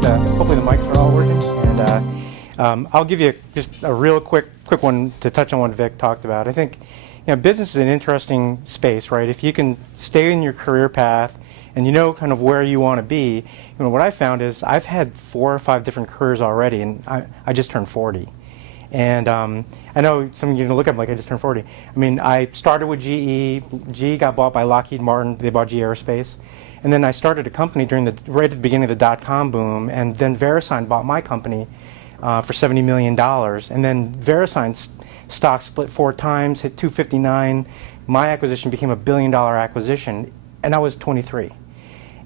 hopefully the mics are all working. And I'll give you just a real quick one to touch on what Vic talked about. I think business is an interesting space, right? If you can stay in your career path and you know kind of where you want to be, what I found is I've had 4 or 5 different careers already, and I just turned 40. And I know some of you look up like I just turned 40. I mean, I started with GE. GE got bought by Lockheed Martin. They bought GE Aerospace. And then I started a company right at the beginning of the dot-com boom, and then VeriSign bought my company for $70 million. And then VeriSign's stock split 4 times, hit 259. My acquisition became a $1 billion acquisition, and I was 23.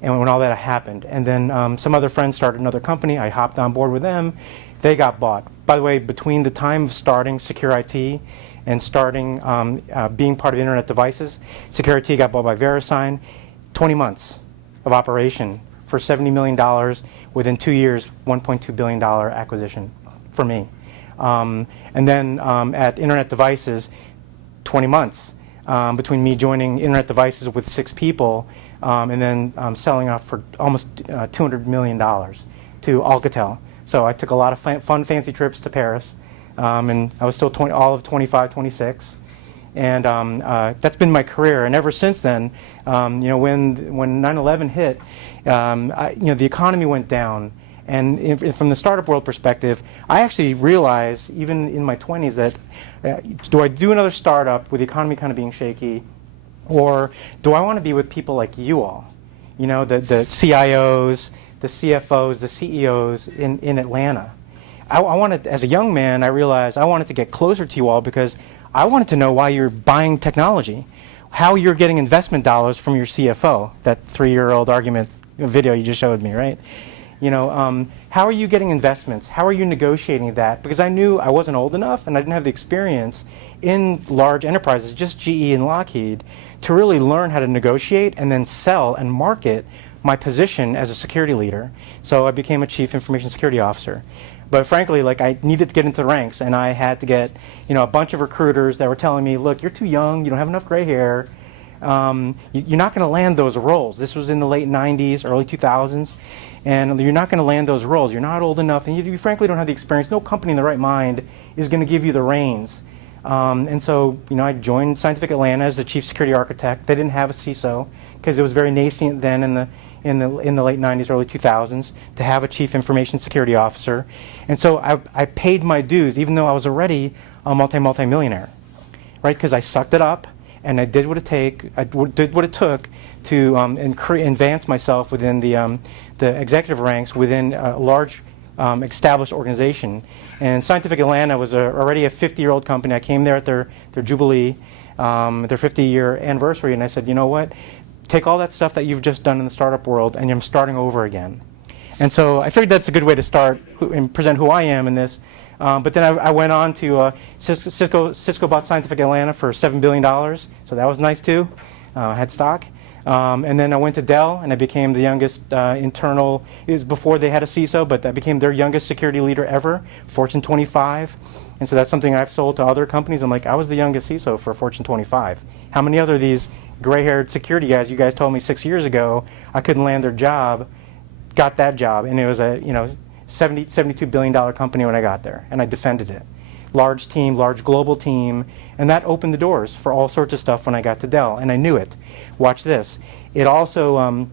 And when all that happened. And then some other friends started another company. I hopped on board with them. They got bought. By the way, between the time of starting Secure IT and starting being part of Internet Devices, Secure IT got bought by VeriSign. 20 months of operation for $70 million. Within 2 years, $1.2 billion acquisition for me. And then at Internet Devices, 20 months between me joining Internet Devices with 6 people and then selling off for almost $200 million to Alcatel. So I took a lot of fun, fancy trips to Paris, and I was still all of 25, 26. And that's been my career. And ever since then, when 9/11 hit, the economy went down. And from the startup world perspective, I actually realized, even in my 20s, that do I do another startup with the economy kind of being shaky, or do I want to be with people like you all? The CIOs, the CFOs, the CEOs in Atlanta. I wanted, as a young man, I realized I wanted to get closer to you all because I wanted to know why you're buying technology, how you're getting investment dollars from your CFO, that 3-year-old argument video you just showed me, right? How are you getting investments? How are you negotiating that? Because I knew I wasn't old enough and I didn't have the experience in large enterprises, just GE and Lockheed, to really learn how to negotiate and then sell and market my position as a security leader. So I became a chief information security officer. But frankly, I needed to get into the ranks, and I had to get a bunch of recruiters that were telling me, look, you're too young, you don't have enough gray hair, you're not going to land those roles. This was in the late 90s, early 2000s, and you're not going to land those roles. You're not old enough, and you frankly don't have the experience. No company in the right mind is going to give you the reins. And so, I joined Scientific Atlanta as the chief security architect. They didn't have a CISO because it was very nascent then in the late 90s, early 2000s, to have a chief information security officer. And so I paid my dues, even though I was already a multi-millionaire, right? Because I sucked it up, and I did what it took to advance myself within the executive ranks within a large established organization. And Scientific Atlanta was already a 50-year-old company. I came there at their jubilee, their 50-year anniversary, and I said, you know what? Take all that stuff that you've just done in the startup world, and I'm starting over again. And so I figured that's a good way to start and present who I am in this. But then I went on to Cisco bought Scientific Atlanta for $7 billion, so that was nice too. I had stock. And then I went to Dell, and I became the youngest internal. It was before they had a CISO, but I became their youngest security leader ever, Fortune 25. And so that's something I've sold to other companies. I'm like, I was the youngest CISO for Fortune 25. How many other of these gray-haired security guys you guys told me 6 years ago I couldn't land their job, got that job, and it was a $72 billion company when I got there, and I defended it. Large team, large global team, and that opened the doors for all sorts of stuff when I got to Dell, and I knew it. Watch this. It also,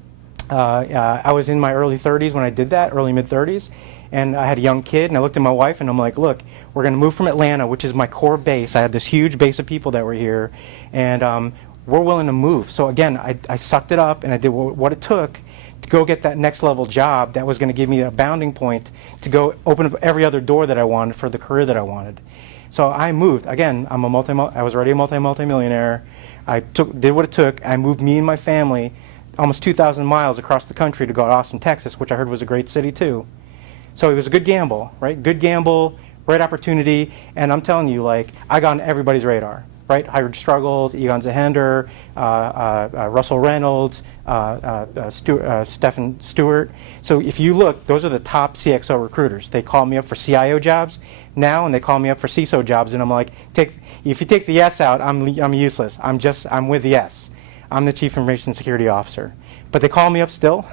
I was in my early 30s when I did that, early mid-30s, and I had a young kid, and I looked at my wife, and I'm like, look, we're going to move from Atlanta, which is my core base. I had this huge base of people that were here, and we're willing to move. So again, I sucked it up, and I did what it took to go get that next level job that was going to give me a bounding point to go open up every other door that I wanted for the career that I wanted. So I moved. Again, I was already a multi-millionaire. I did what it took. I moved me and my family almost 2,000 miles across the country to go to Austin, Texas, which I heard was a great city too. So it was a good gamble, right? Good gamble, right opportunity, and I'm telling you, I got on everybody's radar. Right? Howard Struggles, Egon Zahender, Russell Reynolds, Stephen Stewart. So if you look, those are the top CXO recruiters. They call me up for CIO jobs now, and they call me up for CISO jobs, and I'm like, if you take the S out, I'm useless. I'm with the S. I'm the Chief Information Security Officer. But they call me up still.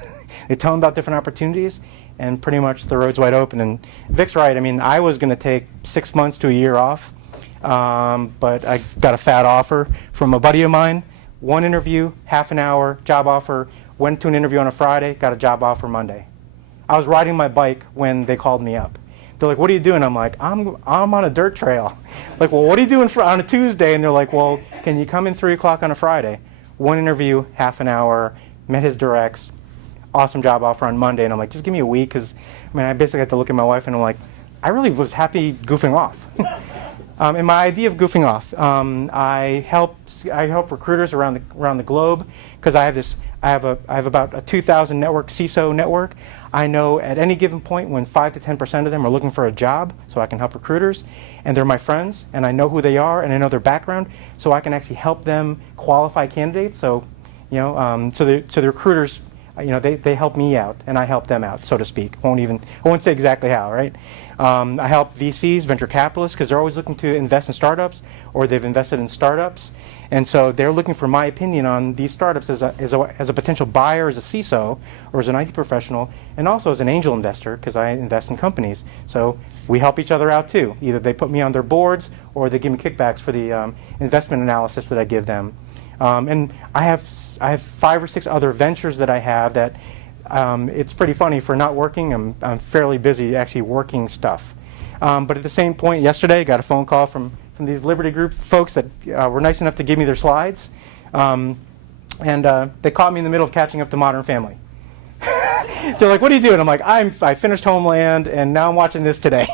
They tell them about different opportunities, and pretty much the road's wide open. And Vic's right. I mean, I was going to take 6 months to a year off, but I got a fat offer from a buddy of mine. One interview, half an hour, job offer. Went to an interview on a Friday, got a job offer Monday. I was riding my bike when they called me up. They're like, "What are you doing?" I'm like, I'm on a dirt trail. Like, well, what are you doing on a Tuesday? And they're like, "Well, can you come in 3 o'clock on a Friday?" One interview, half an hour, met his directs, awesome job offer on Monday. And I'm like, just give me a week, because I mean, I basically had to look at my wife and I'm like, I really was happy goofing off. And my idea of goofing off, I help recruiters around the globe, because I have about a 2,000 network CISO network. I know at any given point when 5 to 10% of them are looking for a job, so I can help recruiters, and they're my friends, and I know who they are, and I know their background, so I can actually help them qualify candidates. So, so the recruiters, they help me out, and I help them out, so to speak. I won't say exactly how, right? I help VCs, venture capitalists, because they're always looking to invest in startups, or they've invested in startups. And so they're looking for my opinion on these startups as a potential buyer, as a CISO, or as an IT professional, and also as an angel investor, because I invest in companies. So we help each other out too. Either they put me on their boards, or they give me kickbacks for the investment analysis that I give them. And I have 5 or 6 other ventures that I have that it's pretty funny. For not working, I'm fairly busy actually working stuff. But at the same point, yesterday, I got a phone call from these Liberty Group folks that were nice enough to give me their slides. And they caught me in the middle of catching up to Modern Family. They're like, "What are you doing?" I'm like, I finished Homeland, and now I'm watching this today.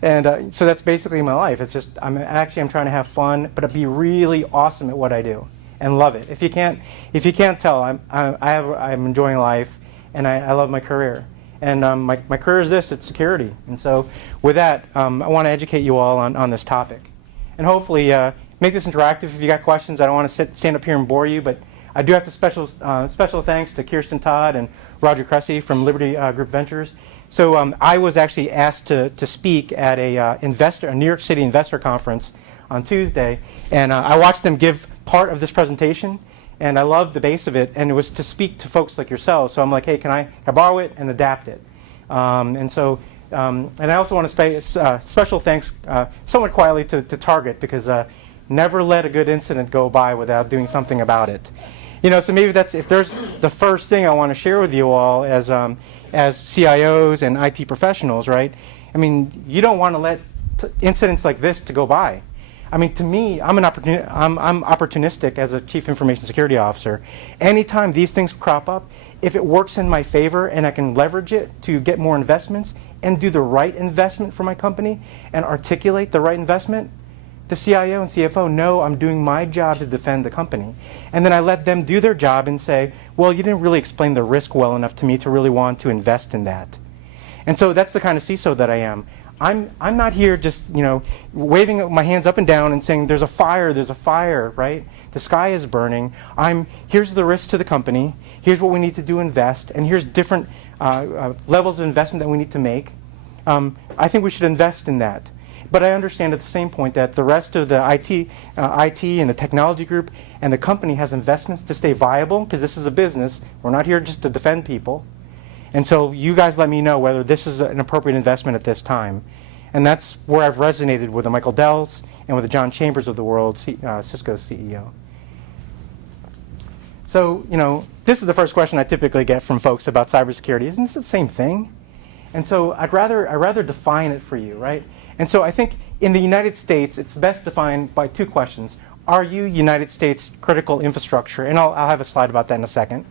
And so that's basically my life. It's just, I'm trying to have fun, but be really awesome at what I do and love it. If you can't tell, I'm enjoying life, and I love my career. And my career is it's security. And so with that, I want to educate you all on this topic. And hopefully make this interactive. If you got questions, I don't want to stand up here and bore you, but I do have to special thanks to Kirsten Todd and Roger Cressy from Liberty Group Ventures. So I was actually asked to speak at a New York City investor conference on Tuesday, and I watched them give part of this presentation, and I loved the base of it, and it was to speak to folks like yourselves. So I'm like, hey, can I borrow it and adapt it? And I also want to say special thanks, somewhat quietly, to Target, because never let a good incident go by without doing something about it. So maybe if there's the first thing I want to share with you all as CIOs and IT professionals, right? I mean, you don't want to let incidents like this to go by. I mean, to me, I'm opportunistic as a Chief Information Security Officer. Anytime these things crop up, if it works in my favor and I can leverage it to get more investments and do the right investment for my company and articulate the right investment, the CIO and CFO know I'm doing my job to defend the company. And then I let them do their job and say, well, you didn't really explain the risk well enough to me to really want to invest in that. And so that's the kind of CISO that I am. I'm not here just waving my hands up and down and saying there's a fire, right? The sky is burning. Here's the risk to the company. Here's what we need to do, invest, and here's different levels of investment that we need to make. I think we should invest in that. But I understand at the same point that the rest of the IT and the technology group and the company has investments to stay viable, because this is a business. We're not here just to defend people. And so you guys let me know whether this is an appropriate investment at this time. And that's where I've resonated with the Michael Dells and with the John Chambers of the world, Cisco's CEO. So, this is the first question I typically get from folks about cybersecurity. Isn't this the same thing? And so I'd rather define it for you, right? And so I think in the United States, it's best defined by 2 questions. Are you United States critical infrastructure? And I'll have a slide about that in a second.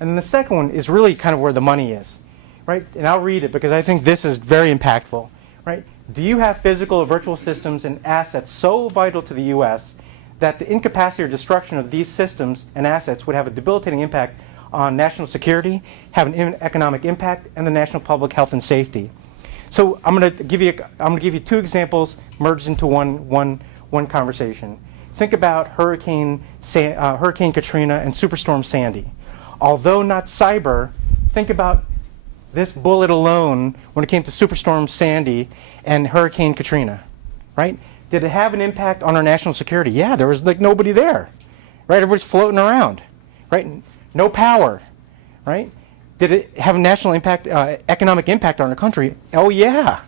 And then the second one is really kind of where the money is, right? And I'll read it because I think this is very impactful, right? Do you have physical or virtual systems and assets so vital to the U.S. that the incapacity or destruction of these systems and assets would have a debilitating impact on national security, have an economic impact, and the national public health and safety? So I'm going to give you 2 examples merged into one conversation. Think about Hurricane Katrina and Superstorm Sandy. Although not cyber, think about this bullet alone when it came to Superstorm Sandy and Hurricane Katrina, right? Did it have an impact on our national security? Yeah, there was nobody there, right? Everybody's floating around, right? No power, right? Did it have a national impact, economic impact on the country? Oh yeah.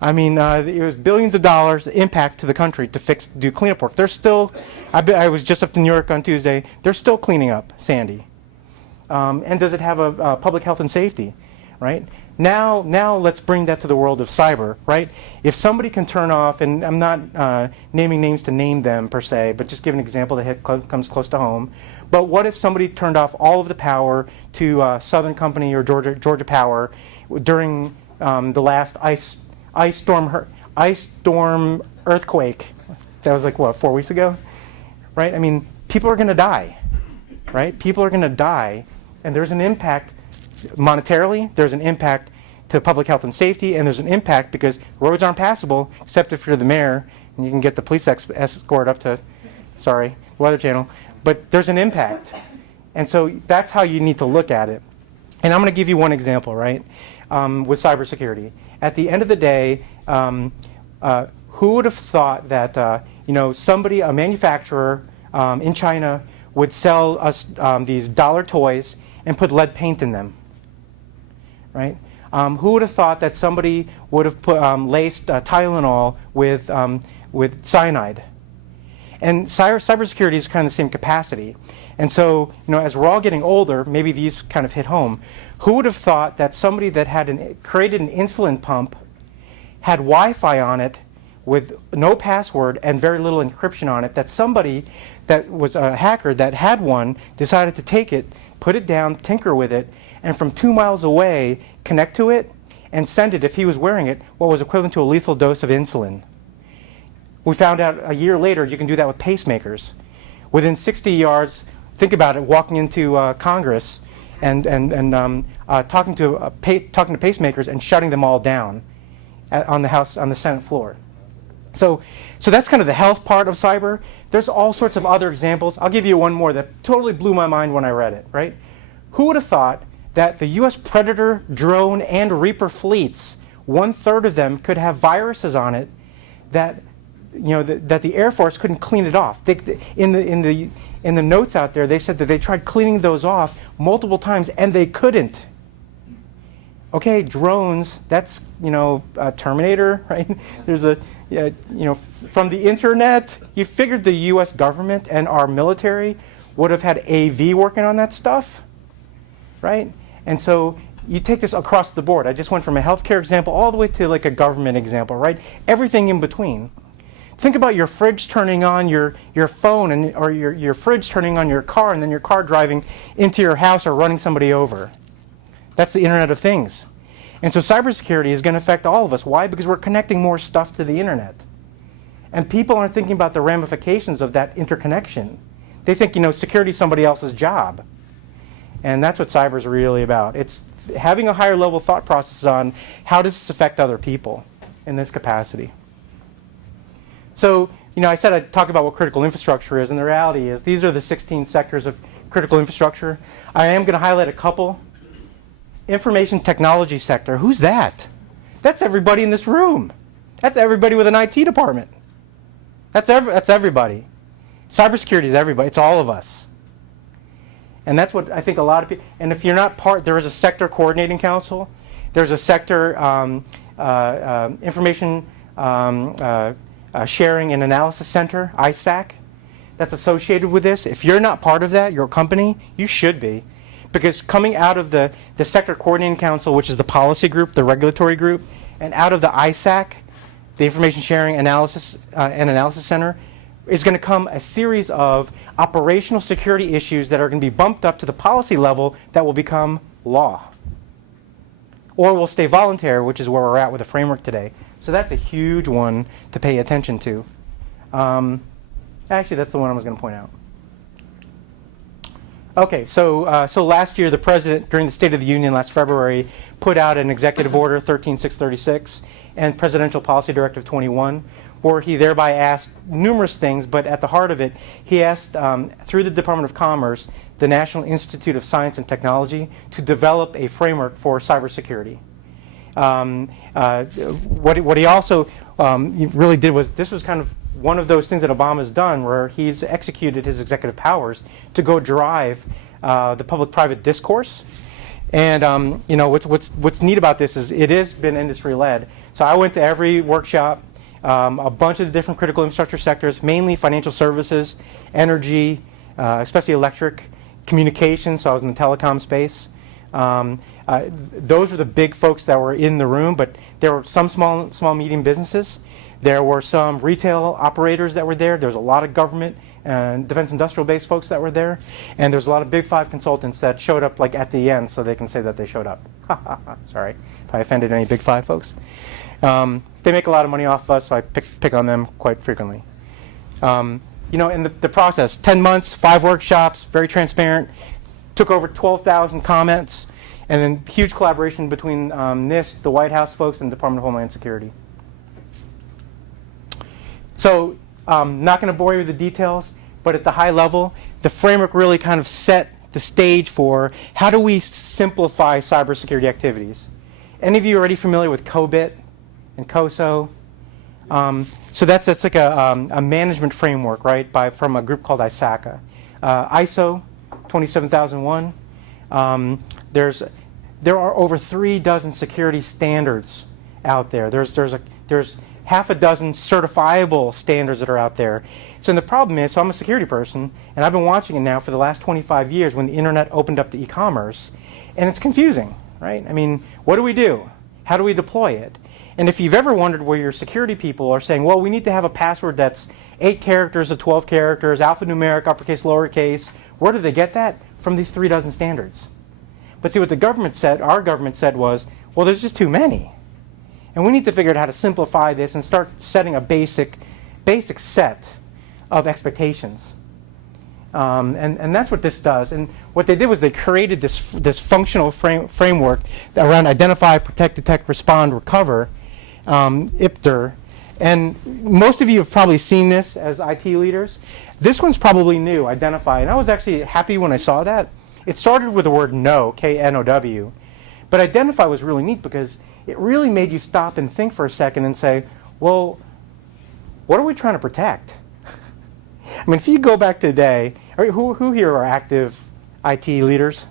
I mean, it was billions of dollars impact to the country to do cleanup work. They're still, I was just up to New York on Tuesday, they're still cleaning up Sandy. And does it have a public health and safety, right? Now let's bring that to the world of cyber, right? If somebody can turn off, and I'm not naming names to name them per se, but just give an example that comes close to home. But what if somebody turned off all of the power to Southern Company or Georgia Power during the last ice storm earthquake? That was like, what, 4 weeks ago? Right? I mean, people are going to die, right? People are going to die, and there's an impact monetarily, there's an impact to public health and safety, and there's an impact because roads aren't passable, except if you're the mayor, and you can get the police escort up to, sorry, Weather Channel. But there's an impact. And so that's how you need to look at it. And I'm going to give you one example, right, with cybersecurity. At the end of the day, who would have thought that somebody, a manufacturer in China, would sell us these dollar toys and put lead paint in them, right? Who would have thought that somebody would have put laced Tylenol with cyanide? And cybersecurity is kind of the same capacity. And so, as we're all getting older, maybe these kind of hit home. Who would have thought that somebody that had created an insulin pump, had Wi-Fi on it with no password and very little encryption on it, that somebody that was a hacker that had one decided to take it, put it down, tinker with it, and from 2 miles away, connect to it and send it, if he was wearing it, what was equivalent to a lethal dose of insulin. We found out a year later you can do that with pacemakers. Within 60 yards, think about it, walking into Congress and talking to pacemakers and shutting them all down on the Senate floor. So that's kind of the health part of cyber. There's all sorts of other examples. I'll give you one more that totally blew my mind when I read it, right? Who would have thought that the US Predator, drone, and Reaper fleets, 1/3 of them could have viruses on it that that the Air Force couldn't clean it off. In the notes out there, they said that they tried cleaning those off multiple times and they couldn't. Okay, drones, that's Terminator, right? There's from the internet, you figured the U.S. government and our military would have had AV working on that stuff, right? And so you take this across the board. I just went from a healthcare example all the way to like a government example, right? Everything in between. Think about your fridge turning on your phone or your fridge turning on your car and then your car driving into your house or running somebody over. That's the Internet of Things. And so cybersecurity is going to affect all of us. Why? Because we're connecting more stuff to the Internet. And people aren't thinking about the ramifications of that interconnection. They think, security is somebody else's job. And that's what cyber is really about. It's having a higher level thought process on how does this affect other people in this capacity. So, I said I'd talk about what critical infrastructure is, and the reality is these are the 16 sectors of critical infrastructure. I am going to highlight a couple. Information technology sector. Who's that? That's everybody in this room. That's everybody with an IT department. That's everybody. Cybersecurity is everybody. It's all of us. And that's what I think a lot of people, and if you're not part, there is a sector coordinating council. There's a sector information sharing and analysis center, ISAC, that's associated with this. If you're not part of that, your company, you should be. Because coming out of the sector coordinating council, which is the policy group, the regulatory group, and out of the ISAC, the information sharing analysis and analysis center, is going to come a series of operational security issues that are going to be bumped up to the policy level that will become law. Or will stay voluntary, which is where we're at with the framework today. So that's a huge one to pay attention to. Actually, that's the one I was going to point out. Okay, so last year the President, during the State of the Union last February, put out an Executive Order 13636 and Presidential Policy Directive 21, where he thereby asked numerous things, but at the heart of it, he asked, through the Department of Commerce, the National Institute of Science and Technology, to develop a framework for cybersecurity. What he also really did was, this was kind of one of those things that Obama's done, where he's executed his executive powers to go drive the public-private discourse. And what's neat about this is it has been industry led. So I went to every workshop, a bunch of the different critical infrastructure sectors, mainly financial services, energy, especially electric, communications. So I was in the telecom space. Those were the big folks that were in the room, but there were some small medium businesses. There were some retail operators that were there. There was a lot of government and defense industrial base folks that were there. And there's a lot of Big Five consultants that showed up like at the end so they can say that they showed up. Sorry if I offended any Big Five folks. They make a lot of money off of us, so I pick on them quite frequently. In the process, 10 months, 5 workshops, very transparent, took over 12,000 comments, and then huge collaboration between NIST, the White House folks, and the Department of Homeland Security. So not going to bore you with the details, but at the high level, the framework really kind of set the stage for how do we simplify cybersecurity activities. Any of you already familiar with COBIT and COSO? So that's like a management framework, right, from a group called ISACA. ISO 27001. There are over 3 dozen security standards out there. There's half a dozen certifiable standards that are out there. So the problem is, so I'm a security person, and I've been watching it now for the last 25 years when the internet opened up to e-commerce, and it's confusing, right? I mean, what do we do? How do we deploy it? And if you've ever wondered where your security people are saying, well, we need to have a password that's 8 characters to 12 characters, alphanumeric, uppercase, lowercase, where do they get that? From these 3 dozen standards. But see, what the government said, our government said was, well, there's just too many. And we need to figure out how to simplify this and start setting a basic set of expectations. And that's what this does. And what they did was they created this functional framework around identify, protect, detect, respond, recover, IPDR. And most of you have probably seen this as IT leaders. This one's probably new, identify. And I was actually happy when I saw that. It started with the word know, K-N-O-W. But identify was really neat because it really made you stop and think for a second and say, well, what are we trying to protect? I mean, if you go back today, who here are active IT leaders?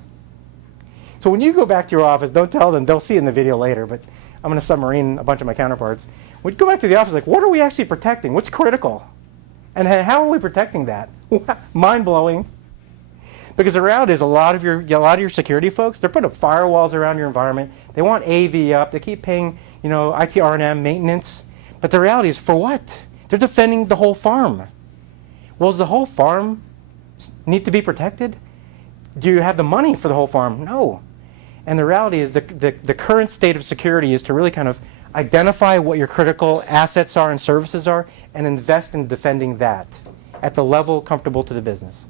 So when you go back to your office, don't tell them, they'll see it in the video later, but I'm going to submarine a bunch of my counterparts. When you go back to the office, like, what are we actually protecting? What's critical? And how are we protecting that? Mind-blowing. Because the reality is a lot of your security folks, they're putting up firewalls around your environment. They want AV up. They keep paying, IT R&M maintenance. But the reality is, for what? They're defending the whole farm. Well, does the whole farm need to be protected? Do you have the money for the whole farm? No. And the reality is the current state of security is to really kind of identify what your critical assets are and services are and invest in defending that at the level comfortable to the business.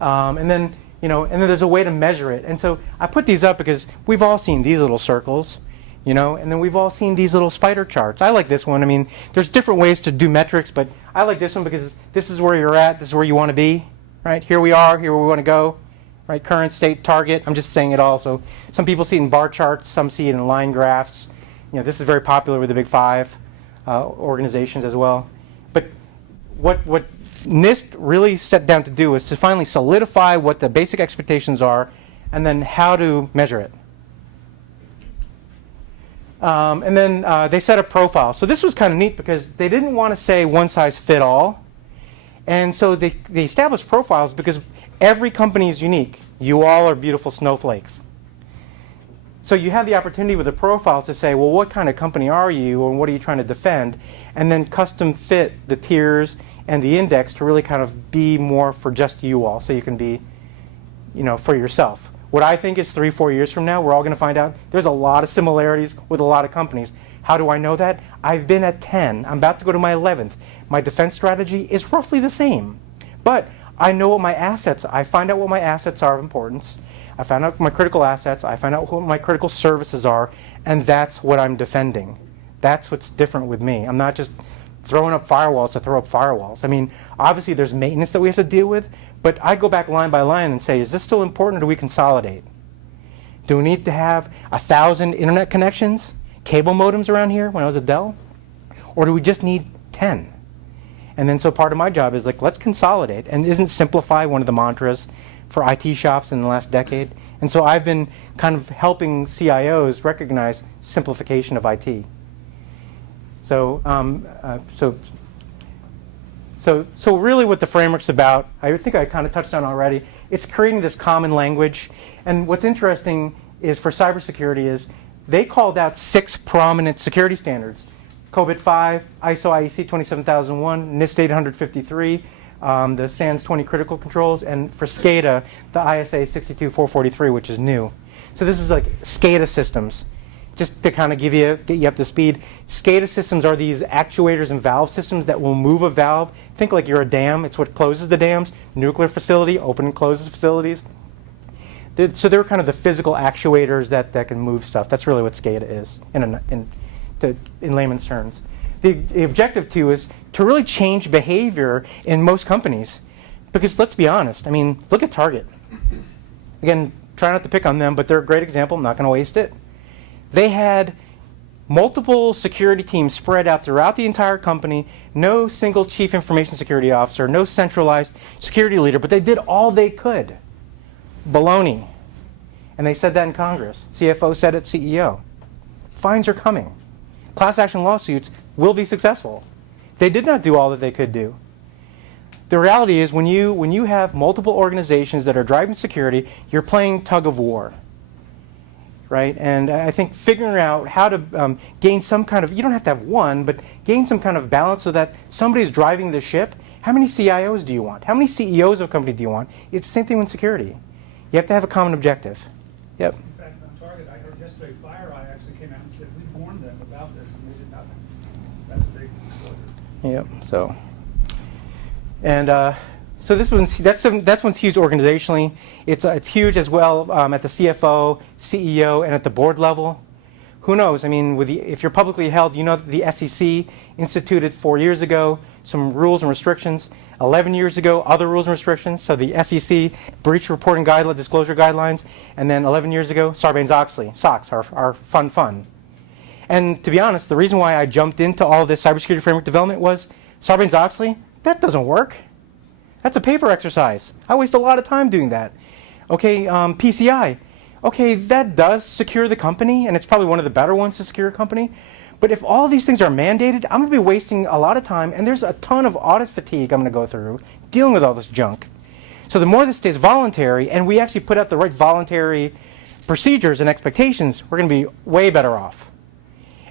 And then there's a way to measure it. And so I put these up because we've all seen these little circles, and then we've all seen these little spider charts. I like this one. I mean, there's different ways to do metrics, but I like this one because this is where you're at. This is where you want to be, right? Here we are. Here we want to go, right? Current state, target. I'm just saying it all. So some people see it in bar charts. Some see it in line graphs. This is very popular with the Big Five organizations as well. But what NIST really set down to do is to finally solidify what the basic expectations are and then how to measure it. And then they set a profile. So this was kind of neat because they didn't want to say one size fit all. And so they established profiles because every company is unique. You all are beautiful snowflakes. So you have the opportunity with the profiles to say, well, what kind of company are you and what are you trying to defend? And then custom fit the tiers and the index to really kind of be more for just you all, so you can be, for yourself. What I think is 3-4 years from now, we're all going to find out there's a lot of similarities with a lot of companies. How do I know that? I've been at 10. I'm about to go to my 11th. My defense strategy is roughly the same. But I know what my assets, I find out what my assets are of importance. I find out my critical assets. I find out what my critical services are. And that's what I'm defending. That's what's different with me. I'm not just throwing up firewalls to throw up firewalls. I mean, obviously there's maintenance that we have to deal with, but I go back line by line and say, is this still important or do we consolidate? Do we need to have 1,000 internet connections, cable modems around here when I was at Dell? Or do we just need 10? And then so part of my job is like, let's consolidate. And isn't simplify one of the mantras for IT shops in the last decade? And so I've been kind of helping CIOs recognize simplification of IT. So really what the framework's about, I think I kind of touched on already, it's creating this common language. And what's interesting is for cybersecurity is they called out 6 prominent security standards. COBIT 5, ISO IEC 27001, NIST 853, the SANS 20 critical controls, and for SCADA, the ISA 62443, which is new. So this is like SCADA systems. Just to kind of get you up to speed, SCADA systems are these actuators and valve systems that will move a valve. Think like you're a dam. It's what closes the dams. Nuclear facility, open and closes facilities. So they're kind of the physical actuators that can move stuff. That's really what SCADA is in layman's terms. The objective, too, is to really change behavior in most companies. Because let's be honest, I mean, look at Target. Again, try not to pick on them, but they're a great example. I'm not going to waste it. They had multiple security teams spread out throughout the entire company, no single chief information security officer, no centralized security leader, but they did all they could. Baloney. And they said that in Congress. CFO said it, CEO. Fines are coming. Class action lawsuits will be successful. They did not do all that they could do. The reality is when you have multiple organizations that are driving security, you're playing tug of war. Right? And I think figuring out how to gain some kind of, you don't have to have one, but gain some kind of balance so that somebody's driving the ship. How many CIOs do you want? How many CEOs of a company do you want? It's the same thing with security. You have to have a common objective. Yep. In fact, on Target, I heard yesterday FireEye actually came out and said, we warned them about this and they did nothing. So that's a big disclosure. Yep. So, and so that's one's huge organizationally. It's huge as well at the CFO, CEO, and at the board level. Who knows? I mean, if you're publicly held, you know that the SEC instituted 4 years ago some rules and restrictions. 11 years ago, other rules and restrictions. So the SEC breach reporting guideline, disclosure guidelines, and then 11 years ago, Sarbanes-Oxley, SOX, our fun. And to be honest, the reason why I jumped into all this cybersecurity framework development was Sarbanes-Oxley. That doesn't work. That's a paper exercise. I waste a lot of time doing that. Okay, PCI. Okay, that does secure the company, and it's probably one of the better ones to secure a company. But if all these things are mandated, I'm going to be wasting a lot of time, and there's a ton of audit fatigue I'm going to go through dealing with all this junk. So the more this stays voluntary, and we actually put out the right voluntary procedures and expectations, we're going to be way better off.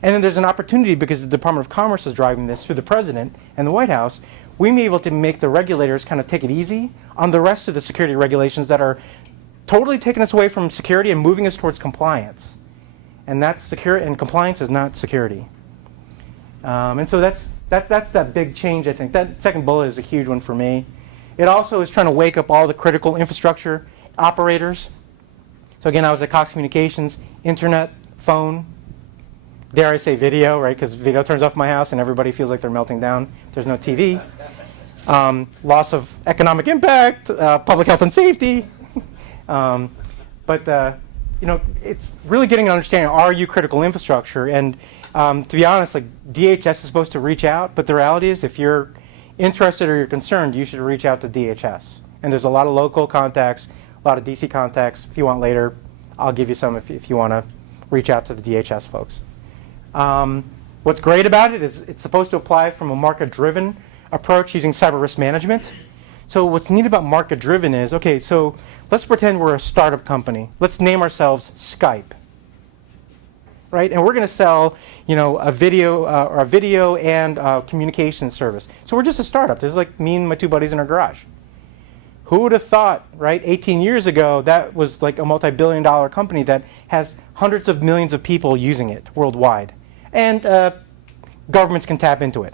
And then there's an opportunity, because the Department of Commerce is driving this through the President and the White House, we may be able to make the regulators kind of take it easy on the rest of the security regulations that are totally taking us away from security and moving us towards compliance. And that's secure, and compliance is not security. And so that's that big change, I think. That second bullet is a huge one for me. It also is trying to wake up all the critical infrastructure operators. So again, I was at Cox Communications, internet, phone, dare I say video, right? Because video turns off my house and everybody feels like they're melting down. There's no TV. Loss of economic impact, public health and safety. But it's really getting an understanding, are you critical infrastructure? And to be honest, like DHS is supposed to reach out, but the reality is if you're interested or you're concerned, you should reach out to DHS. And there's a lot of local contacts, a lot of DC contacts. If you want later, I'll give you some if you want to reach out to the DHS folks. What's great about it is it's supposed to apply from a market-driven approach using cyber risk management. So what's neat about market-driven is, okay, so let's pretend we're a startup company. Let's name ourselves Skype, right? And we're going to sell, a video and communication service. So we're just a startup. There's like me and my two buddies in our garage. Who would have thought, right? 18 years ago, that was like a multi-billion-dollar company that has hundreds of millions of people using it worldwide, and governments can tap into it.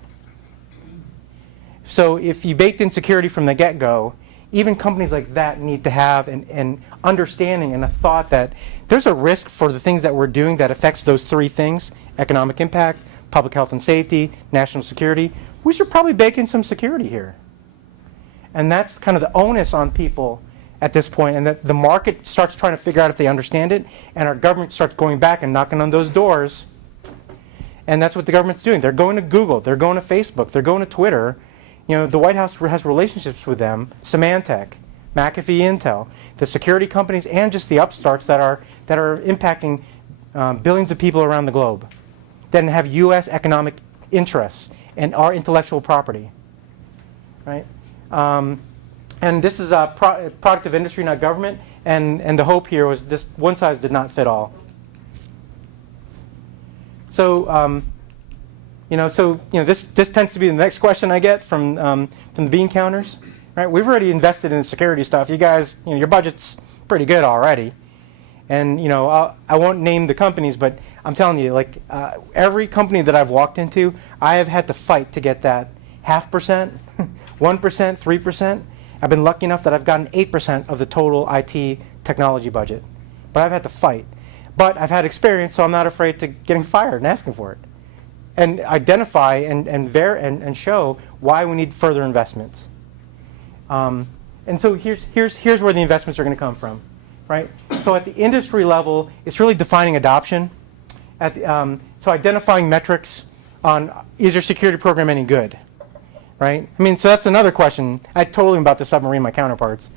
So if you baked in security from the get-go, even companies like that need to have an understanding and a thought that there's a risk for the things that we're doing that affects those three things: economic impact, public health and safety, national security. We should probably bake in some security here. And that's kind of the onus on people at this point, and that the market starts trying to figure out if they understand it, and our government starts going back and knocking on those doors. And that's what the government's doing. They're going to Google, they're going to Facebook, they're going to Twitter. The White House has relationships with them, Symantec, McAfee, Intel, the security companies, and just the upstarts that are impacting billions of people around the globe, that have U.S. economic interests and our intellectual property, right? And this is a product of industry, not government. And the hope here was this one size did not fit all. So, this tends to be the next question I get from the bean counters. Right? We've already invested in security stuff. You guys, your budget's pretty good already. And I won't name the companies, but I'm telling you, like every company that I've walked into, I have had to fight to get that 0.5%, 1%, 3%. I've been lucky enough that I've gotten 8% of the total IT technology budget. But I've had to fight. But I've had experience, so I'm not afraid to getting fired and asking for it. And identify and show why we need further investments. And so here's where the investments are going to come from, right? So at the industry level, it's really defining adoption. So identifying metrics on, is your security program any good? Right? I mean, so that's another question. I told him about the submarine, my counterparts.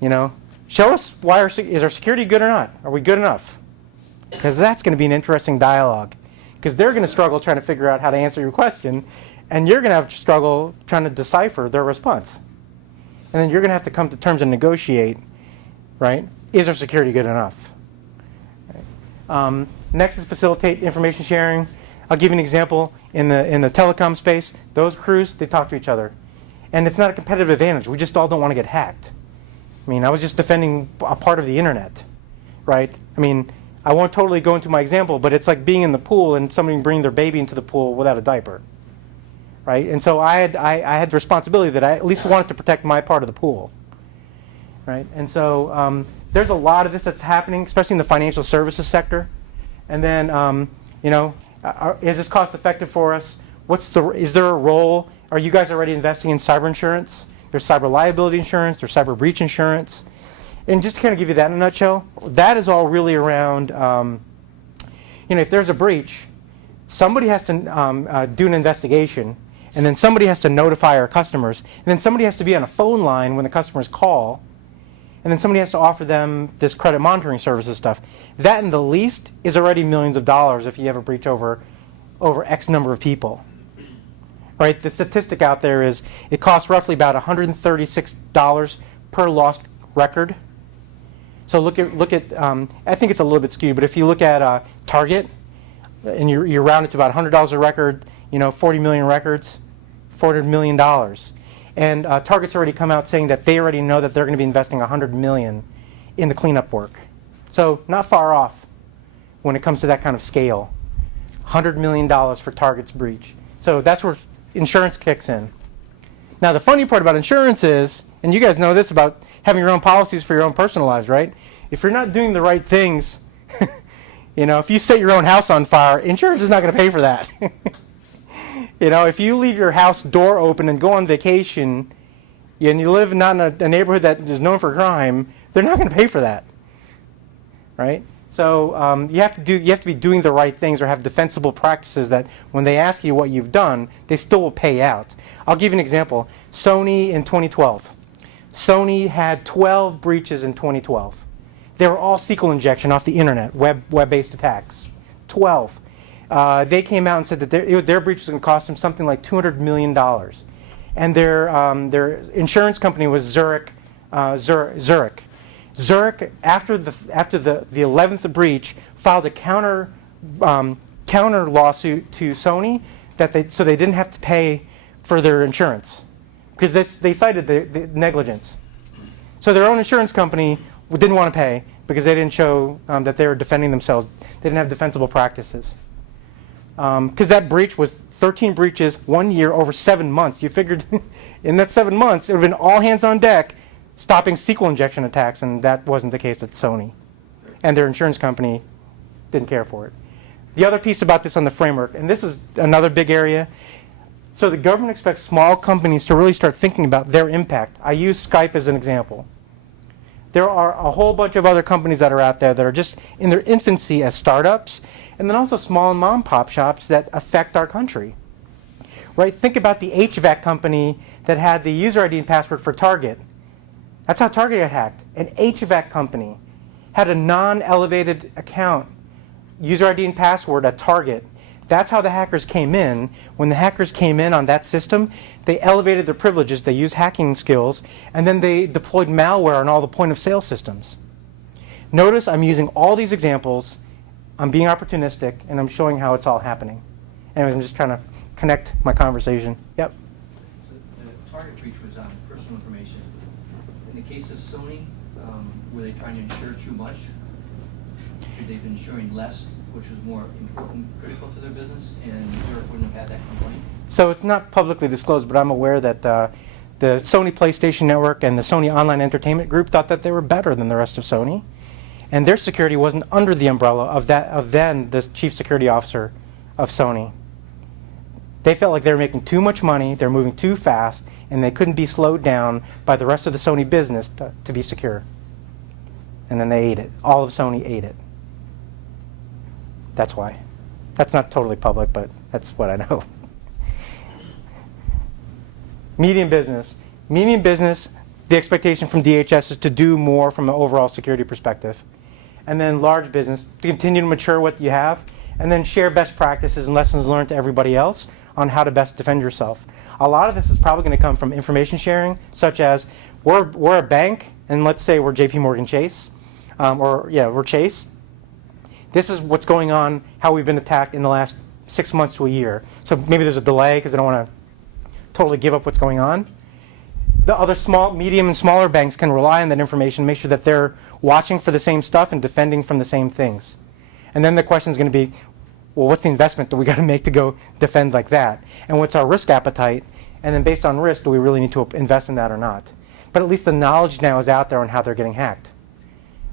Show us is our security good or not? Are we good enough? Because that's going to be an interesting dialogue. Because they're going to struggle trying to figure out how to answer your question, and you're going to have to struggle trying to decipher their response. And then you're going to have to come to terms and negotiate, right? Is our security good enough? Right. Next is facilitate information sharing. I'll give you an example. In the telecom space, those crews, they talk to each other. And it's not a competitive advantage. We just all don't want to get hacked. I mean, I was just defending a part of the internet, right? I mean, I won't totally go into my example, but it's like being in the pool and somebody bringing their baby into the pool without a diaper, right? And so I had the responsibility that I at least wanted to protect my part of the pool, right? And so there's a lot of this that's happening, especially in the financial services sector. And then, is this cost effective for us? Is there a role? Are you guys already investing in cyber insurance? There's cyber liability insurance. There's cyber breach insurance. And just to kind of give you that in a nutshell, that is all really around, if there's a breach, somebody has to do an investigation, and then somebody has to notify our customers, and then somebody has to be on a phone line when the customers call, and then somebody has to offer them this credit monitoring services stuff. That, in the least, is already millions of dollars if you have a breach over X number of people. Right? The statistic out there is it costs roughly about $136 per lost record. So look at I think it's a little bit skewed, but if you look at Target, and you round it to about $100 a record, 40 million records, $400 million. And Target's already come out saying that they already know that they're going to be investing $100 million in the cleanup work. So not far off when it comes to that kind of scale. $100 million for Target's breach. So that's where insurance kicks in. Now the funny part about insurance is, and you guys know this about having your own policies for your own personal lives, right? If you're not doing the right things, if you set your own house on fire, insurance is not going to pay for that. If you leave your house door open and go on vacation, and you live not in a neighborhood that is known for crime, they're not going to pay for that, right? So you have to be doing the right things or have defensible practices that when they ask you what you've done, they still will pay out. I'll give you an example. Sony in 2012. Sony had 12 breaches in 2012. They were all SQL injection off the internet, web-based attacks. 12. They came out and said that their breach was going to cost them something like $200 million. And their insurance company was Zurich. Zurich, after the 11th breach, filed a counter lawsuit to Sony so they didn't have to pay for their insurance because they cited the negligence. So their own insurance company didn't want to pay because they didn't show that they were defending themselves. They didn't have defensible practices. Because that breach was 13 breaches, 1 year, over 7 months. You figured in that 7 months, it would have been all hands on deck stopping SQL injection attacks, and that wasn't the case at Sony. And their insurance company didn't care for it. The other piece about this on the framework, and this is another big area, so the government expects small companies to really start thinking about their impact. I use Skype as an example. There are a whole bunch of other companies that are out there that are just in their infancy as startups, and then also small and mom-pop shops that affect our country. Right? Think about the HVAC company that had the user ID and password for Target. That's how Target got hacked. An HVAC company had a non-elevated account, user ID and password at Target. That's how the hackers came in. When the hackers came in on that system, they elevated their privileges, they used hacking skills, and then they deployed malware on all the point-of-sale systems. Notice I'm using all these examples, I'm being opportunistic, and I'm showing how it's all happening. Anyways, I'm just trying to connect my conversation. Yep. So the target breach was on personal information. In the case of Sony, were they trying to insure too much? Should they have been insuring less, which was more important, critical to their business, and Europe wouldn't have had that complaint? So it's not publicly disclosed, but I'm aware that the Sony PlayStation Network and the Sony Online Entertainment Group thought that they were better than the rest of Sony. And their security wasn't under the umbrella of then the chief security officer of Sony. They felt like they were making too much money, they're moving too fast, and they couldn't be slowed down by the rest of the Sony business to be secure. And then they ate it. All of Sony ate it. That's why. That's not totally public, but that's what I know. Medium business. Medium business, the expectation from DHS is to do more from an overall security perspective. And then large business, to continue to mature what you have, and then share best practices and lessons learned to everybody else on how to best defend yourself. A lot of this is probably going to come from information sharing, such as we're a bank, and let's say we're JP Morgan Chase, we're Chase. This is what's going on, how we've been attacked in the last 6 months to a year. So maybe there's a delay because they don't want to totally give up what's going on. The other small, medium, and smaller banks can rely on that information to make sure that they're watching for the same stuff and defending from the same things. And then the question is going to be, well, what's the investment that we got to make to go defend like that? And what's our risk appetite? And then based on risk, do we really need to invest in that or not? But at least the knowledge now is out there on how they're getting hacked,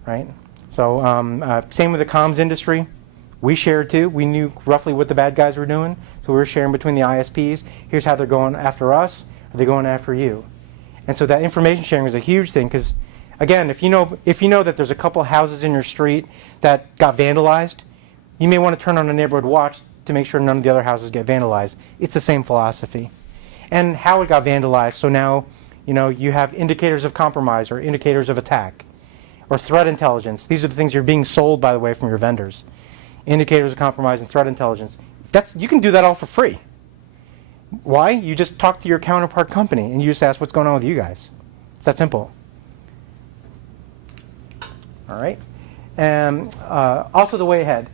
right? So same with the comms industry. We shared too. We knew roughly what the bad guys were doing. So we were sharing between the ISPs. Here's how they're going after us. Are they going after you? And so that information sharing is a huge thing because, again, if you know that there's a couple houses in your street that got vandalized, you may want to turn on a neighborhood watch to make sure none of the other houses get vandalized. It's the same philosophy. And how it got vandalized, so now you have indicators of compromise or indicators of attack or threat intelligence. These are the things you're being sold, by the way, from your vendors. Indicators of compromise and threat intelligence. You can do that all for free. Why? You just talk to your counterpart company and you just ask what's going on with you guys. It's that simple. All right. And also the way ahead.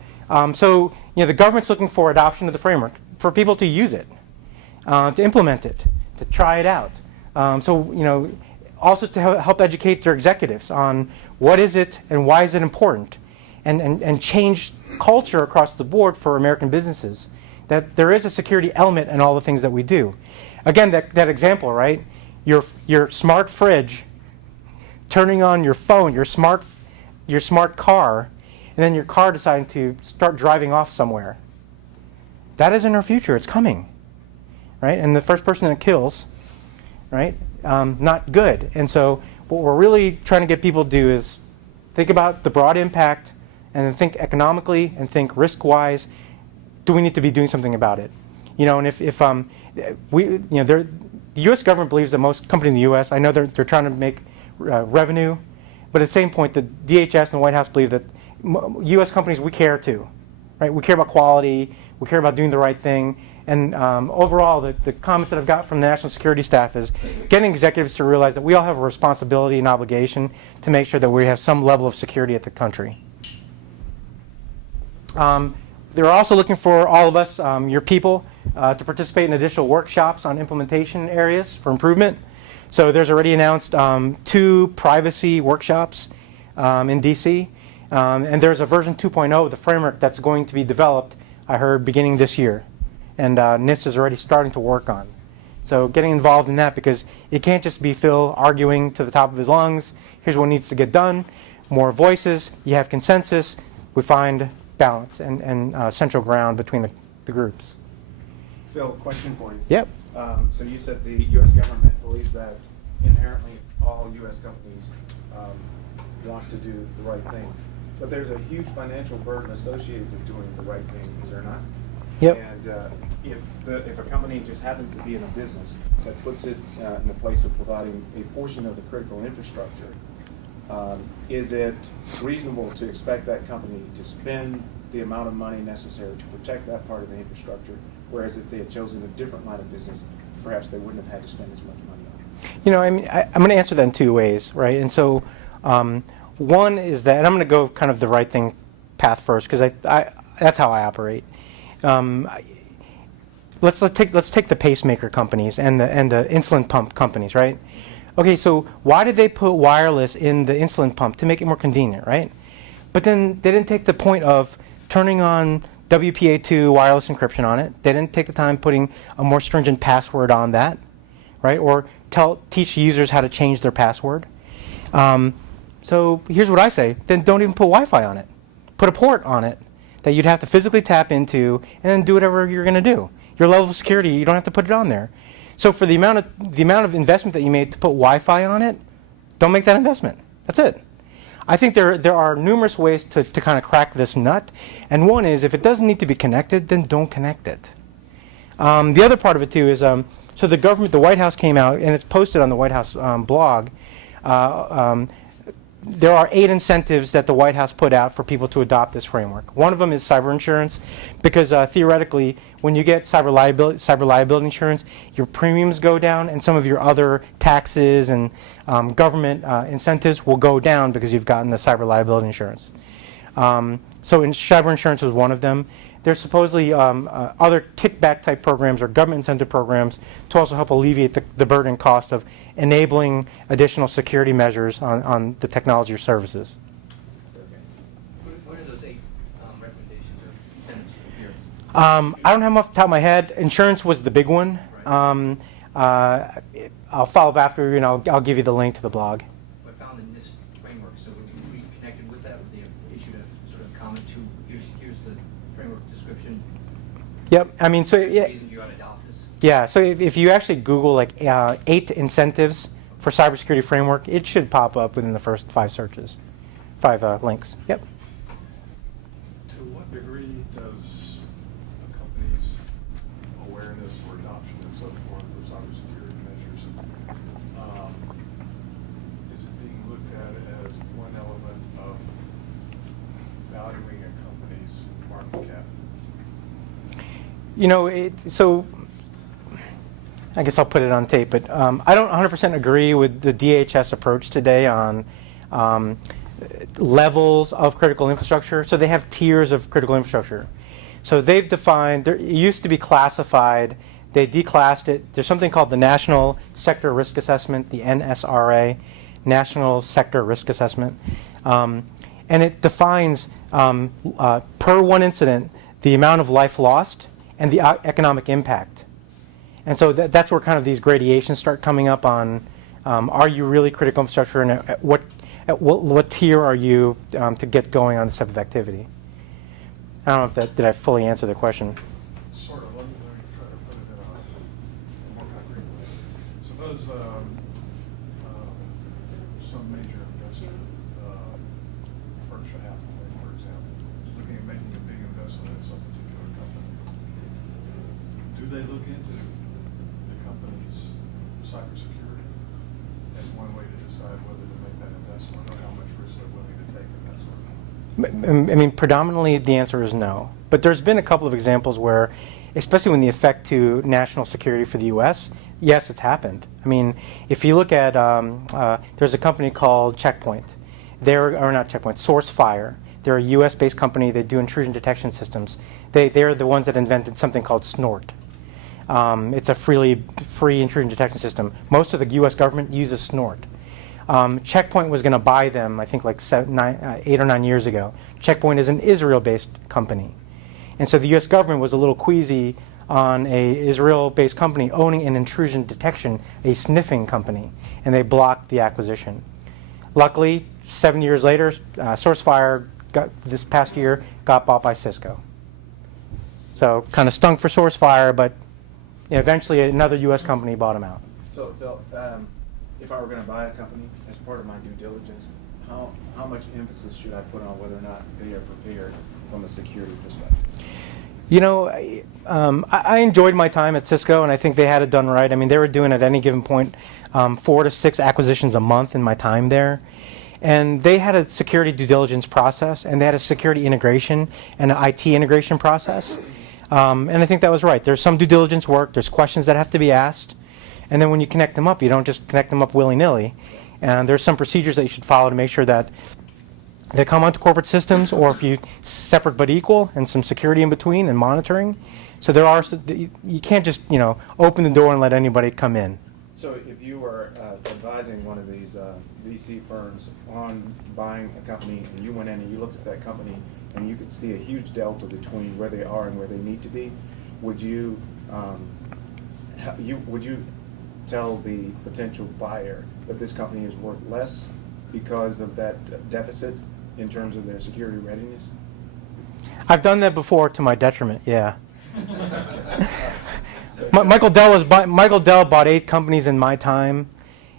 So the government's looking for adoption of the framework, for people to use it, to implement it, to try it out. Also to help educate their executives on what is it and why is it important, and change culture across the board for American businesses. That there is a security element in all the things that we do. Again, that example, right? Your smart fridge, turning on your phone, your smart car, and then your car deciding to start driving off somewhere. That is in our future. It's coming, right? And the first person that kills, right? Not good. And so what we're really trying to get people to do is think about the broad impact, and then think economically and think risk-wise. Do we need to be doing something about it? And if the U.S. government believes that most companies in the U.S. I know they're trying to make revenue, but at the same point, the DHS and the White House believe that U.S. companies, we care too, right? We care about quality, we care about doing the right thing, and overall, the comments that I've got from the national security staff is getting executives to realize that we all have a responsibility and obligation to make sure that we have some level of security at the country. They're also looking for all of us, your people, to participate in additional workshops on implementation areas for improvement. So there's already announced 2 privacy workshops in DC. And there's a version 2.0 of the framework that's going to be developed, I heard, beginning this year. And NIST is already starting to work on. So getting involved in that, because it can't just be Phil arguing to the top of his lungs, here's what needs to get done, more voices, you have consensus, we find balance and central ground between the groups. Phil, question for you. Yep. So you said the U.S. government believes that inherently all U.S. companies want to do the right thing. But there's a huge financial burden associated with doing the right thing, is there not? Yep. And if a company just happens to be in a business that puts it in the place of providing a portion of the critical infrastructure, is it reasonable to expect that company to spend the amount of money necessary to protect that part of the infrastructure, whereas if they had chosen a different line of business, perhaps they wouldn't have had to spend as much money on it? You know, I mean, I'm going to answer that in two ways, right? And so, one is that, and I'm going to go kind of the right thing path first, because I that's how I operate. Let's take the pacemaker companies and the insulin pump companies, right? Okay, so why did they put wireless in the insulin pump? To make it more convenient, right? But then they didn't take the point of turning on WPA2 wireless encryption on it. They didn't take the time putting a more stringent password on that, right? Or teach users how to change their password. So here's what I say: then don't even put Wi-Fi on it. Put a port on it that you'd have to physically tap into, and then do whatever you're going to do. Your level of security, you don't have to put it on there. So for the amount of investment that you made to put Wi-Fi on it, don't make that investment. That's it. I think there are numerous ways to kind of crack this nut, and one is if it doesn't need to be connected, then don't connect it. The other part of it too is so the government, the White House came out, and it's posted on the White House blog. There are 8 incentives that the White House put out for people to adopt this framework. One of them is cyber insurance, because theoretically, when you get cyber liability insurance, your premiums go down, and some of your other taxes and government incentives will go down because you've gotten the cyber liability insurance. So cyber insurance was one of them. There's supposedly other kickback type programs or government incentive programs to also help alleviate the burden cost of enabling additional security measures on the technology or services. What are those 8 recommendations or incentives here? I don't have them off the top of my head. Insurance was the big one. Right. I'll follow up after, I'll give you the link to the blog. I found the NIST framework, so would you be connected with that? Would they issued a sort of comment to, here's the framework description? Yep. I mean, so yeah. Reasons you ought to adopt this? Yeah. So if you actually Google like 8 incentives for cybersecurity framework, it should pop up within the first 5 searches, 5 links. Yep. To what degree does a company's awareness or adoption and so forth of cybersecurity measures, is it being looked at as one element of valuing a company's market cap? So I guess I'll put it on tape, but I don't 100% agree with the DHS approach today on levels of critical infrastructure. So they have tiers of critical infrastructure. So they've defined, it used to be classified, they declassed it. There's something called the National Sector Risk Assessment, the NSRA, National Sector Risk Assessment. And it defines, per one incident, the amount of life lost and the economic impact. And so that's where kind of these gradations start coming up on, are you really critical infrastructure, and at what tier are you to get going on this type of activity? I don't know if did I fully answer the question? Sort of. Let me try to put it in a more concrete way. Suppose some major investor, Berkshire Hathaway, for example, is looking at making a big investment in some particular company. Do they look into the company's cybersecurity as one way to decide whether to make that investment or how much risk they're willing to take in that sort of thing? I mean, predominantly the answer is no. But there's been a couple of examples where, especially when the effect to national security for the U.S., yes, it's happened. I mean, if you look at, there's a company called Checkpoint. SourceFire. They're a U.S.-based company. They do intrusion detection systems. They're the ones that invented something called Snort. It's a free intrusion detection system. Most of the U.S. government uses Snort. Checkpoint was going to buy them, I think, like 8 or 9 years ago. Checkpoint is an Israel-based company. And so the U.S. government was a little queasy on a Israel-based company owning an intrusion detection, a sniffing company, and they blocked the acquisition. Luckily, 7 years later, SourceFire this past year got bought by Cisco. So kind of stunk for SourceFire, but eventually another U.S. company bought them out. So, Phil, if I were going to buy a company as part of my due diligence, how much emphasis should I put on whether or not they are prepared from a security perspective? You know, I enjoyed my time at Cisco, and I think they had it done right. I mean, they were doing at any given point 4 to 6 acquisitions a month in my time there. And they had a security due diligence process, and they had a security integration and an IT integration process. And I think that was right. There's some due diligence work. There's questions that have to be asked. And then when you connect them up, you don't just connect them up willy-nilly. And there's some procedures that you should follow to make sure that they come onto corporate systems, or if you separate but equal, and some security in between and monitoring. So there are, you can't just, open the door and let anybody come in. So if you were advising one of these VC firms on buying a company, and you went in and you looked at that company and you could see a huge delta between where they are and where they need to be, would you tell the potential buyer that this company is worth less because of that deficit in terms of their security readiness? I've done that before to my detriment, yeah. Michael Dell bought 8 companies in my time,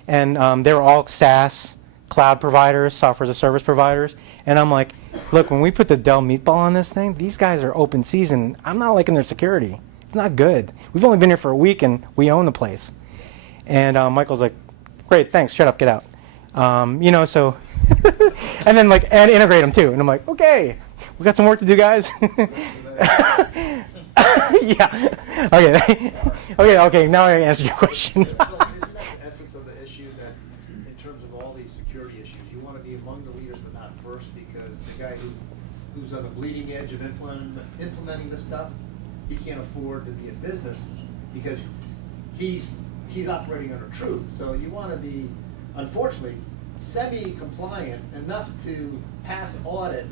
and they were all SaaS, cloud providers, software as a service providers. And I'm like, look, when we put the Dell meatball on this thing, these guys are open season. I'm not liking their security. It's not good. We've only been here for a week, and we own the place. And Michael's like, great, thanks, shut up, get out. So, and then and integrate them too. And I'm like, okay, we got some work to do, guys. Yeah. Okay. Now I answer your question. Isn't that the essence of the issue, that in terms of all these security issues, you want to be among the leaders but not first, because the guy who's on the bleeding edge of implementing this stuff, he can't afford to be in business because he's operating under truth. So you want to be, unfortunately, semi-compliant enough to pass audit,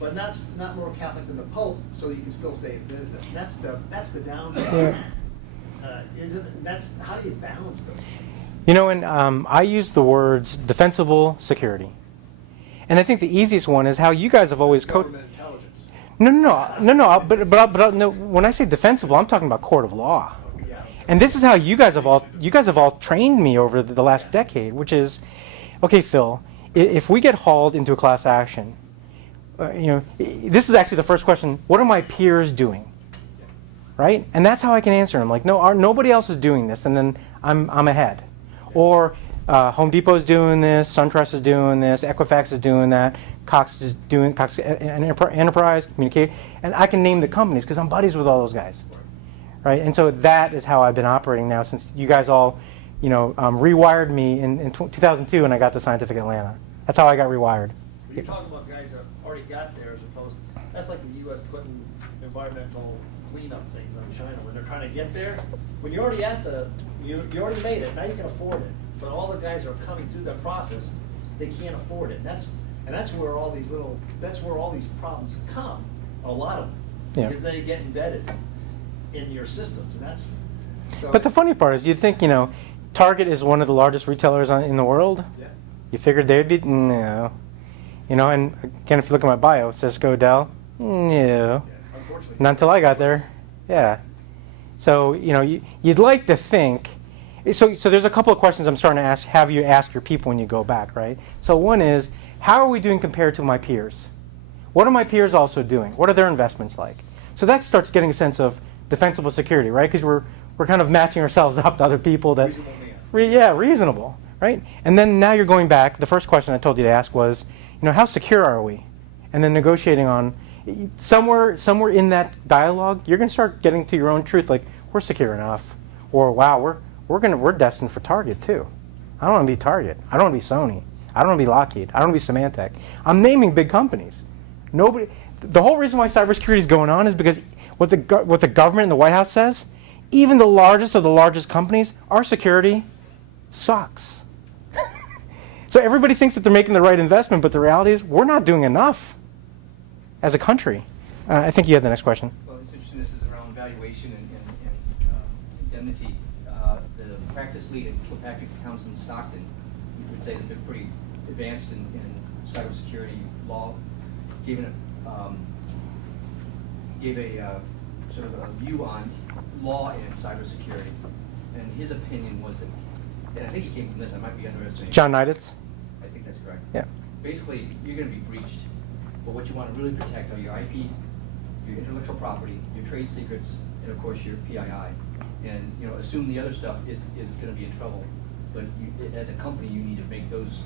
but not more Catholic than the Pope, so you can still stay in business. And that's the downside. Yeah. How do you balance those things? And I use the words defensible security, and I think the easiest one is how you guys have always government intelligence. No. But no. When I say defensible, I'm talking about court of law. Yeah. And this is how you guys have all trained me over the last decade, which is, okay, Phil, if we get hauled into a class action, this is actually the first question: what are my peers doing? Right? And that's how I can answer them. Like, no, nobody else is doing this, and then I'm ahead. Or Home Depot is doing this, SunTrust is doing this, Equifax is doing that, Cox is doing Enterprise, Communicate, and I can name the companies because I'm buddies with all those guys. Right? And so that is how I've been operating now since you guys all, rewired me in 2002 and I got to Scientific Atlanta. That's how I got rewired. When you're talking about guys that already got there, as opposed, that's like the U.S. putting environmental cleanup things on China when they're trying to get there. When you're already you already made it. Now you can afford it. But all the guys that are coming through that process, they can't afford it. And that's where all these problems come. A lot of them, because they get embedded in your systems, and that's. So but the funny part is, you'd think Target is one of the largest retailers in the world. Yeah. You figured they'd be no. And again, if you look at my bio, Cisco, Dell, no. Yeah, unfortunately. Not until I got there. Yeah. So, you'd like to think. So there's a couple of questions I'm starting to have you ask your people when you go back, right? So one is, how are we doing compared to my peers? What are my peers also doing? What are their investments like? So that starts getting a sense of defensible security, right? Because we're kind of matching ourselves up to other people that. Reasonable man. Reasonable, right? And then now you're going back. The first question I told you to ask was, how secure are we? And then negotiating on. Somewhere in that dialogue, you're going to start getting to your own truth. Like, we're secure enough, or wow, we're destined for Target too. I don't want to be Target. I don't want to be Sony. I don't want to be Lockheed. I don't want to be Symantec. I'm naming big companies. Nobody. The whole reason why cybersecurity is going on is because what the government and the White House says. Even the largest of the largest companies, our security sucks. So everybody thinks that they're making the right investment, but the reality is we're not doing enough. As a country. I think you had the next question. Well, it's interesting. This is around valuation and indemnity. The practice lead at Kilpatrick Council in Stockton would say that they're pretty advanced in cybersecurity law. Gave a sort of a view on law and cybersecurity, and his opinion was that, and I think he came from this. I might be underestimating. John Neiditz? I think that's correct. Yeah. Basically, you're going to be breached. But what you want to really protect are your IP, your intellectual property, your trade secrets, and of course your PII. And, you know, assume the other stuff is gonna be in trouble, but you, as a company, you need to make those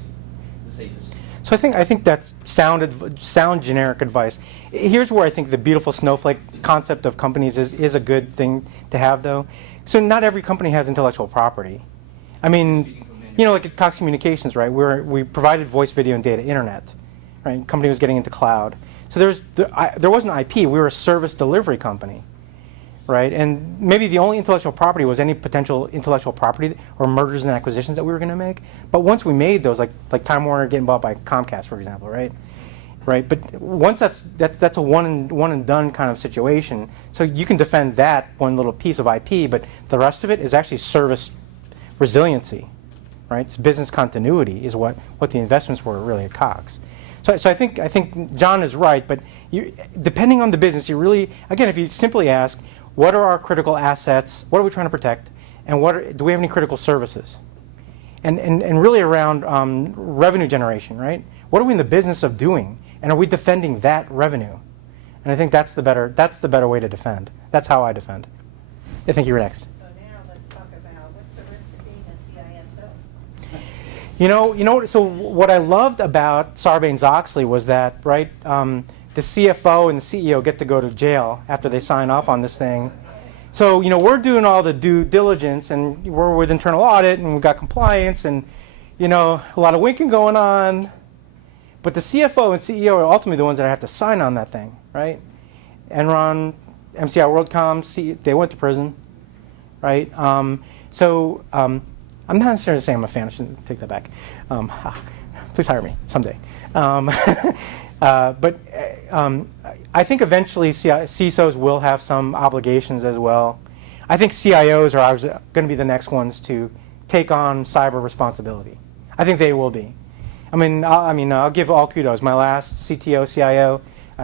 the safest. So I think that's sound generic advice. Here's where I think the beautiful snowflake concept of companies is a good thing to have, though. So not every company has intellectual property. I mean, you know, like at Cox Communications, right? We provided voice, video, and data internet, right? Company was getting into cloud. So there wasn't IP. We were a service delivery company, right? And maybe the only intellectual property was any potential intellectual property or mergers and acquisitions that we were going to make. But once we made those, like Time Warner getting bought by Comcast, for example, right? Right. But once that's a one and done kind of situation. So you can defend that one little piece of IP, but the rest of it is actually service resiliency, right? It's business continuity is what the investments were really at Cox. So I think John is right, but depending on the business, you really, again, if you simply ask, what are our critical assets? What are we trying to protect? And do we have any critical services? And really around revenue generation, right? What are we in the business of doing? And are we defending that revenue? And I think that's the better way to defend. That's how I defend. I think you're next. So now let's talk about what's the risk of being a CISO? You know. So what I loved about Sarbanes-Oxley was that, right? The CFO and the CEO get to go to jail after they sign off on this thing. So, you know, we're doing all the due diligence, and we're with internal audit, and we've got compliance, and, you know, a lot of winking going on. But the CFO and CEO are ultimately the ones that have to sign on that thing, right? Enron, MCI WorldCom, they went to prison, right? I'm not necessarily saying I'm a fan. I shouldn't take that back. Please hire me someday. But I think eventually CISOs will have some obligations as well. I think CIOs are going to be the next ones to take on cyber responsibility. I think they will be. I'll give all kudos. My last CTO, CIO,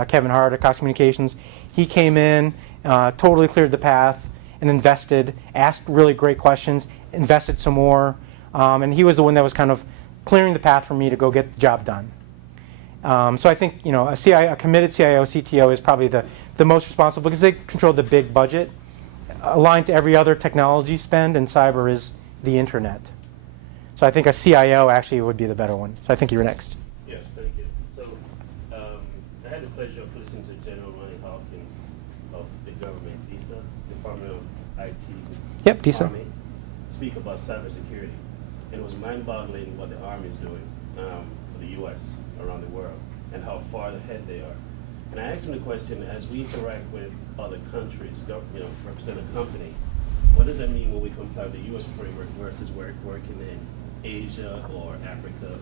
Kevin Hart at Cox Communications, he came in, totally cleared the path, and invested, asked really great questions, invested some more, and he was the one that was kind of clearing the path for me to go get the job done. So I think, you know, a committed CIO, CTO is probably the most responsible because they control the big budget, aligned to every other technology spend, and cyber is the internet. So I think a CIO actually would be the better one. So I think you're next. Yes, thank you. So I had the pleasure of listening to General Ronnie Hawkins of the government, DISA, Department of IT, Yep, DISA. Army, speak about cybersecurity. And it was mind-boggling what the Army is doing for the U.S. around the world and how far ahead they are. And I asked him the question, as we interact with other countries, represent a company, what does that mean when we compare the U.S. framework versus working in Asia or Africa?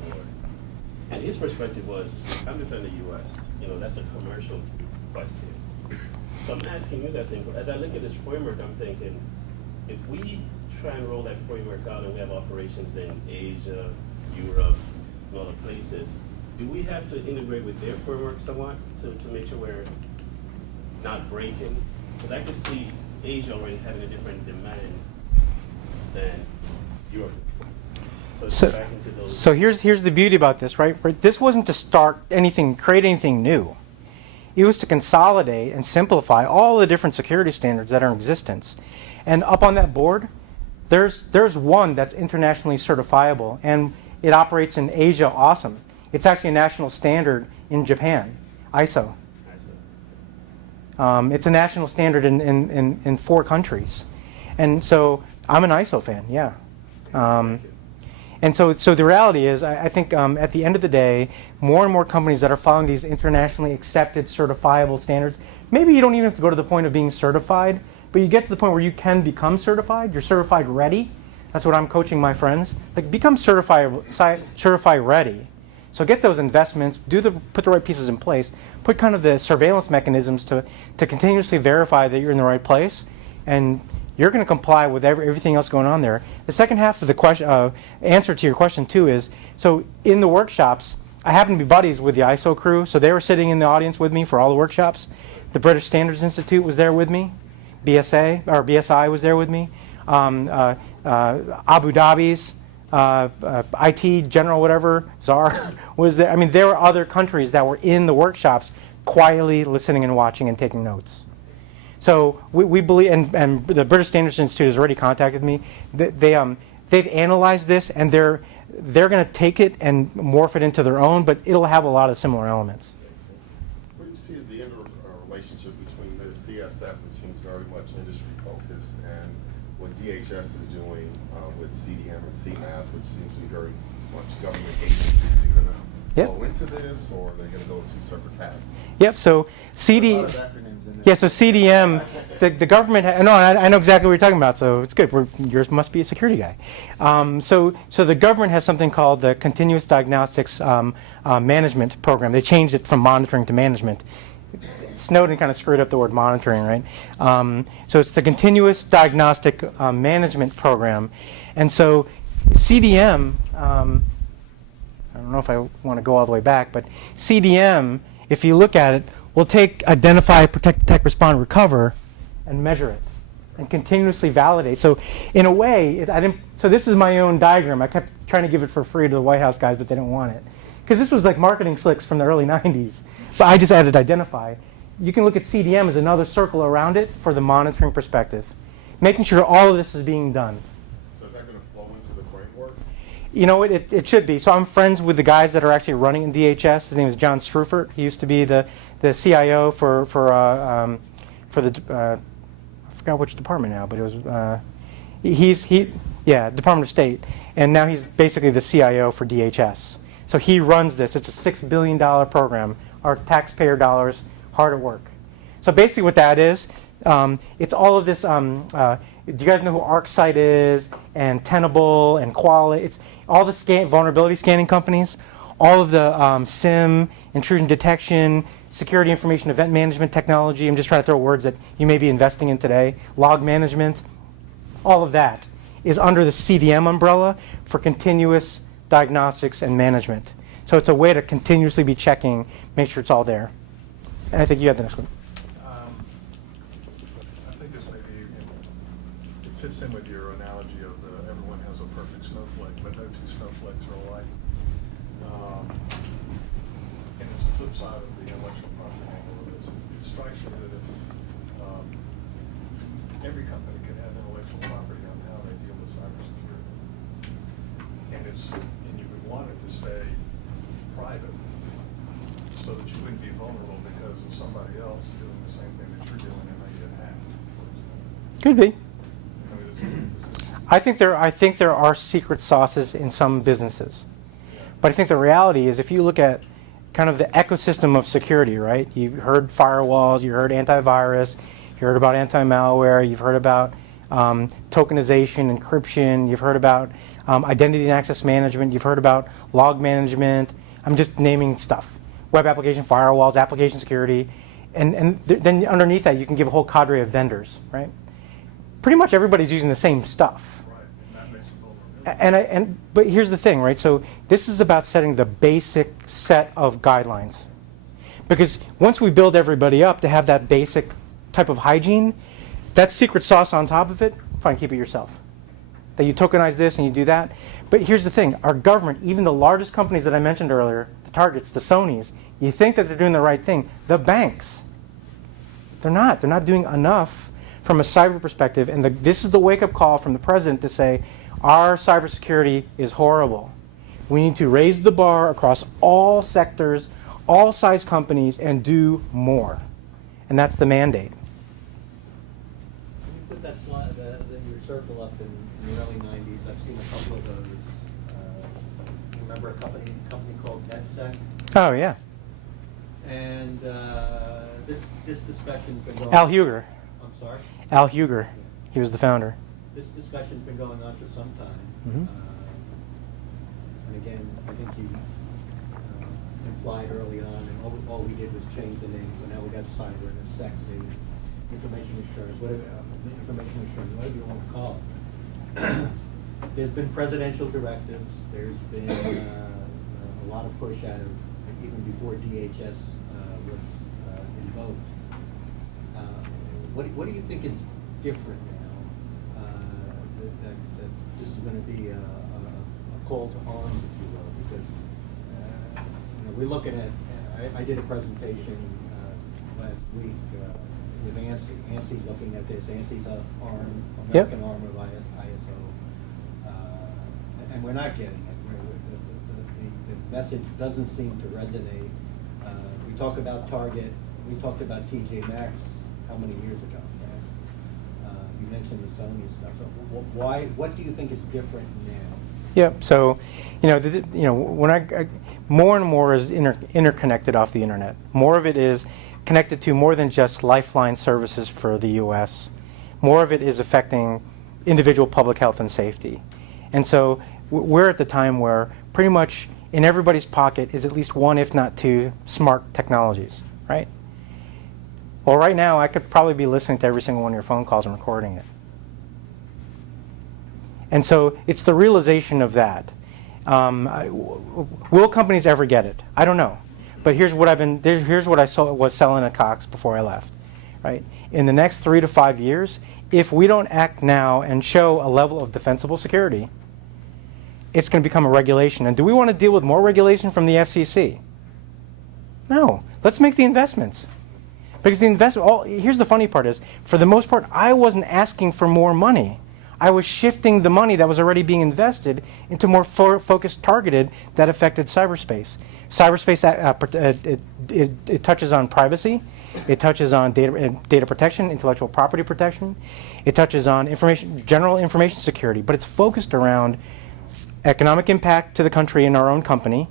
And his perspective was, I'm defending the U.S. You know, that's a commercial question. So I'm asking you that same question. As I look at this framework, I'm thinking, if we try and roll that framework out and we have operations in Asia, Europe, and other places, do we have to integrate with their framework somewhat to make sure we're not breaking? Because I could see Asia already having a different demand than Europe. So here's the beauty about this, right? This wasn't to create anything new. It was to consolidate and simplify all the different security standards that are in existence. And up on that board, there's one that's internationally certifiable, and it operates in Asia. Awesome. It's actually a national standard in Japan, ISO. It's a national standard in 4 countries. And so I'm an ISO fan, yeah. And so the reality is, I think at the end of the day, more and more companies that are following these internationally accepted, certifiable standards, maybe you don't even have to go to the point of being certified, but you get to the point where you can become certified. You're certified ready. That's what I'm coaching my friends. Like, become certified ready. So get those investments, put the right pieces in place, put kind of the surveillance mechanisms to continuously verify that you're in the right place, and you're going to comply with everything else going on there. The second half of the question, answer to your question too is, so in the workshops, I happen to be buddies with the ISO crew, so they were sitting in the audience with me for all the workshops. The British Standards Institute was there with me. BSI was there with me. Abu Dhabi's IT general, whatever, czar was there. I mean, there were other countries that were in the workshops quietly listening and watching and taking notes. So we believe, and the British Standards Institute has already contacted me. They've analyzed this, and they're going to take it and morph it into their own, but it'll have a lot of similar elements. What do you see as the interrelationship between the CSF, which seems very much industry focused, and what DHS is doing with CDM and CMAS, which seems to be very much government agencies? Are you going to flow into this, or are they going to go two separate paths? Yep. So A lot of acronyms in this. Yeah, so CDM, the government, I know exactly what you're talking about, so it's good. Yours must be a security guy. So the government has something called the Continuous Diagnostics Management Program. They changed it from monitoring to management. Snowden kind of screwed up the word monitoring, right? So it's the Continuous Diagnostic Management Program. And so CDM, I don't know if I want to go all the way back, but CDM, if you look at it, will take identify, protect, detect, respond, recover, and measure it, and continuously validate. So in a way, so this is my own diagram. I kept trying to give it for free to the White House guys, but they didn't want it. Because this was like marketing slicks from the early 90s. But I just added identify. You can look at CDM as another circle around it for the monitoring perspective, making sure all of this is being done. So is that going to flow into the framework? You know, it should be. So I'm friends with the guys that are actually running in DHS. His name is John Struffert. He used to be the CIO for the I forgot which department now, but it was Department of State, and now he's basically the CIO for DHS. So he runs this. It's a $6 billion program. Our taxpayer dollars hard at work. So basically, what that is, it's all of this. Do you guys know who ArcSight is, and Tenable, and Quality? It's all the vulnerability scanning companies, all of the SIM, intrusion detection, security information event management technology. I'm just trying to throw words that you may be investing in today. Log management, all of that is under the CDM umbrella for continuous diagnostics and management. So it's a way to continuously be checking, make sure it's all there. And I think you have the next one. I think this maybe it fits in with your analogy of everyone has a perfect snowflake, but no two snowflakes are alike. And it's the flip side of the intellectual property angle of this. It strikes me that if every company could have intellectual property on how they deal with cybersecurity, and you would want it to stay private, so that you wouldn't be vulnerable because of somebody else doing the same thing that you're doing and they get hacked, for example. Could be. I mean, I think there are secret sauces in some businesses. But I think the reality is if you look at kind of the ecosystem of security, right? You heard firewalls, you heard antivirus, you heard about anti-malware, you've heard about tokenization, encryption, you've heard about identity and access management, you've heard about log management. I'm just naming stuff. Web application firewalls, application security, and then underneath that you can give a whole cadre of vendors, right? Pretty much everybody's using the same stuff. right, and that makes it vulnerable. But here's the thing, right? So this is about setting the basic set of guidelines. Because once we build everybody up to have that basic type of hygiene, that secret sauce on top of it, fine, keep it yourself. That you tokenize this and you do that. But here's the thing, our government, even the largest companies that I mentioned earlier, the Targets, the Sonys, you think that they're doing the right thing. The banks, they're not. They're not doing enough from a cyber perspective. And this is the wake-up call from the president to say, our cybersecurity is horrible. We need to raise the bar across all sectors, all size companies, and do more. And that's the mandate. Can you put that slide, your circle up in the early 90s? I've seen a couple of those. You remember a company called NetSec? Oh, yeah. And this discussion's been going Al on. Huger. I'm sorry? Al Huger. He was the founder. This discussion's been going on for some time. Mhm. And again, I think you implied early on, and all we did was change the name, but now we got cyber and it's sexy, information assurance, whatever you want to call it. There's been presidential directives. There's been a lot of push out of, even before DHS was invoked. What do you think is different now? That this is going to be a call to arms, if you will, because we're looking at. I did a presentation last week with ANSI. ANSI's looking at this. ANSI's an arm, Yep. American arm of ISO. And we're not getting it. The message doesn't seem to resonate. We talk about Target. We talked about TJ Maxx how many years ago? Right? You mentioned the Sony stuff. So why? What do you think is different now? Yep. So, when more and more is interconnected off the internet. More of it is connected to more than just lifeline services for the U.S. More of it is affecting individual public health and safety. And so we're at the time where pretty much in everybody's pocket is at least one, if not two, smart technologies, right? Well, right now I could probably be listening to every single one of your phone calls and recording it. And so it's the realization of that. Will companies ever get it? I don't know. But here's what I was selling at Cox before I left, right? In the next 3 to 5 years, if we don't act now and show a level of defensible security, it's going to become a regulation. And do we want to deal with more regulation from the FCC? No. Let's make the investments. Because here's the funny part is, for the most part, I wasn't asking for more money. I was shifting the money that was already being invested into more focused, targeted, that affected cyberspace. Cyberspace, it touches on privacy. It touches on data protection, intellectual property protection. It touches on general information security. But it's focused around economic impact to the country and our own company,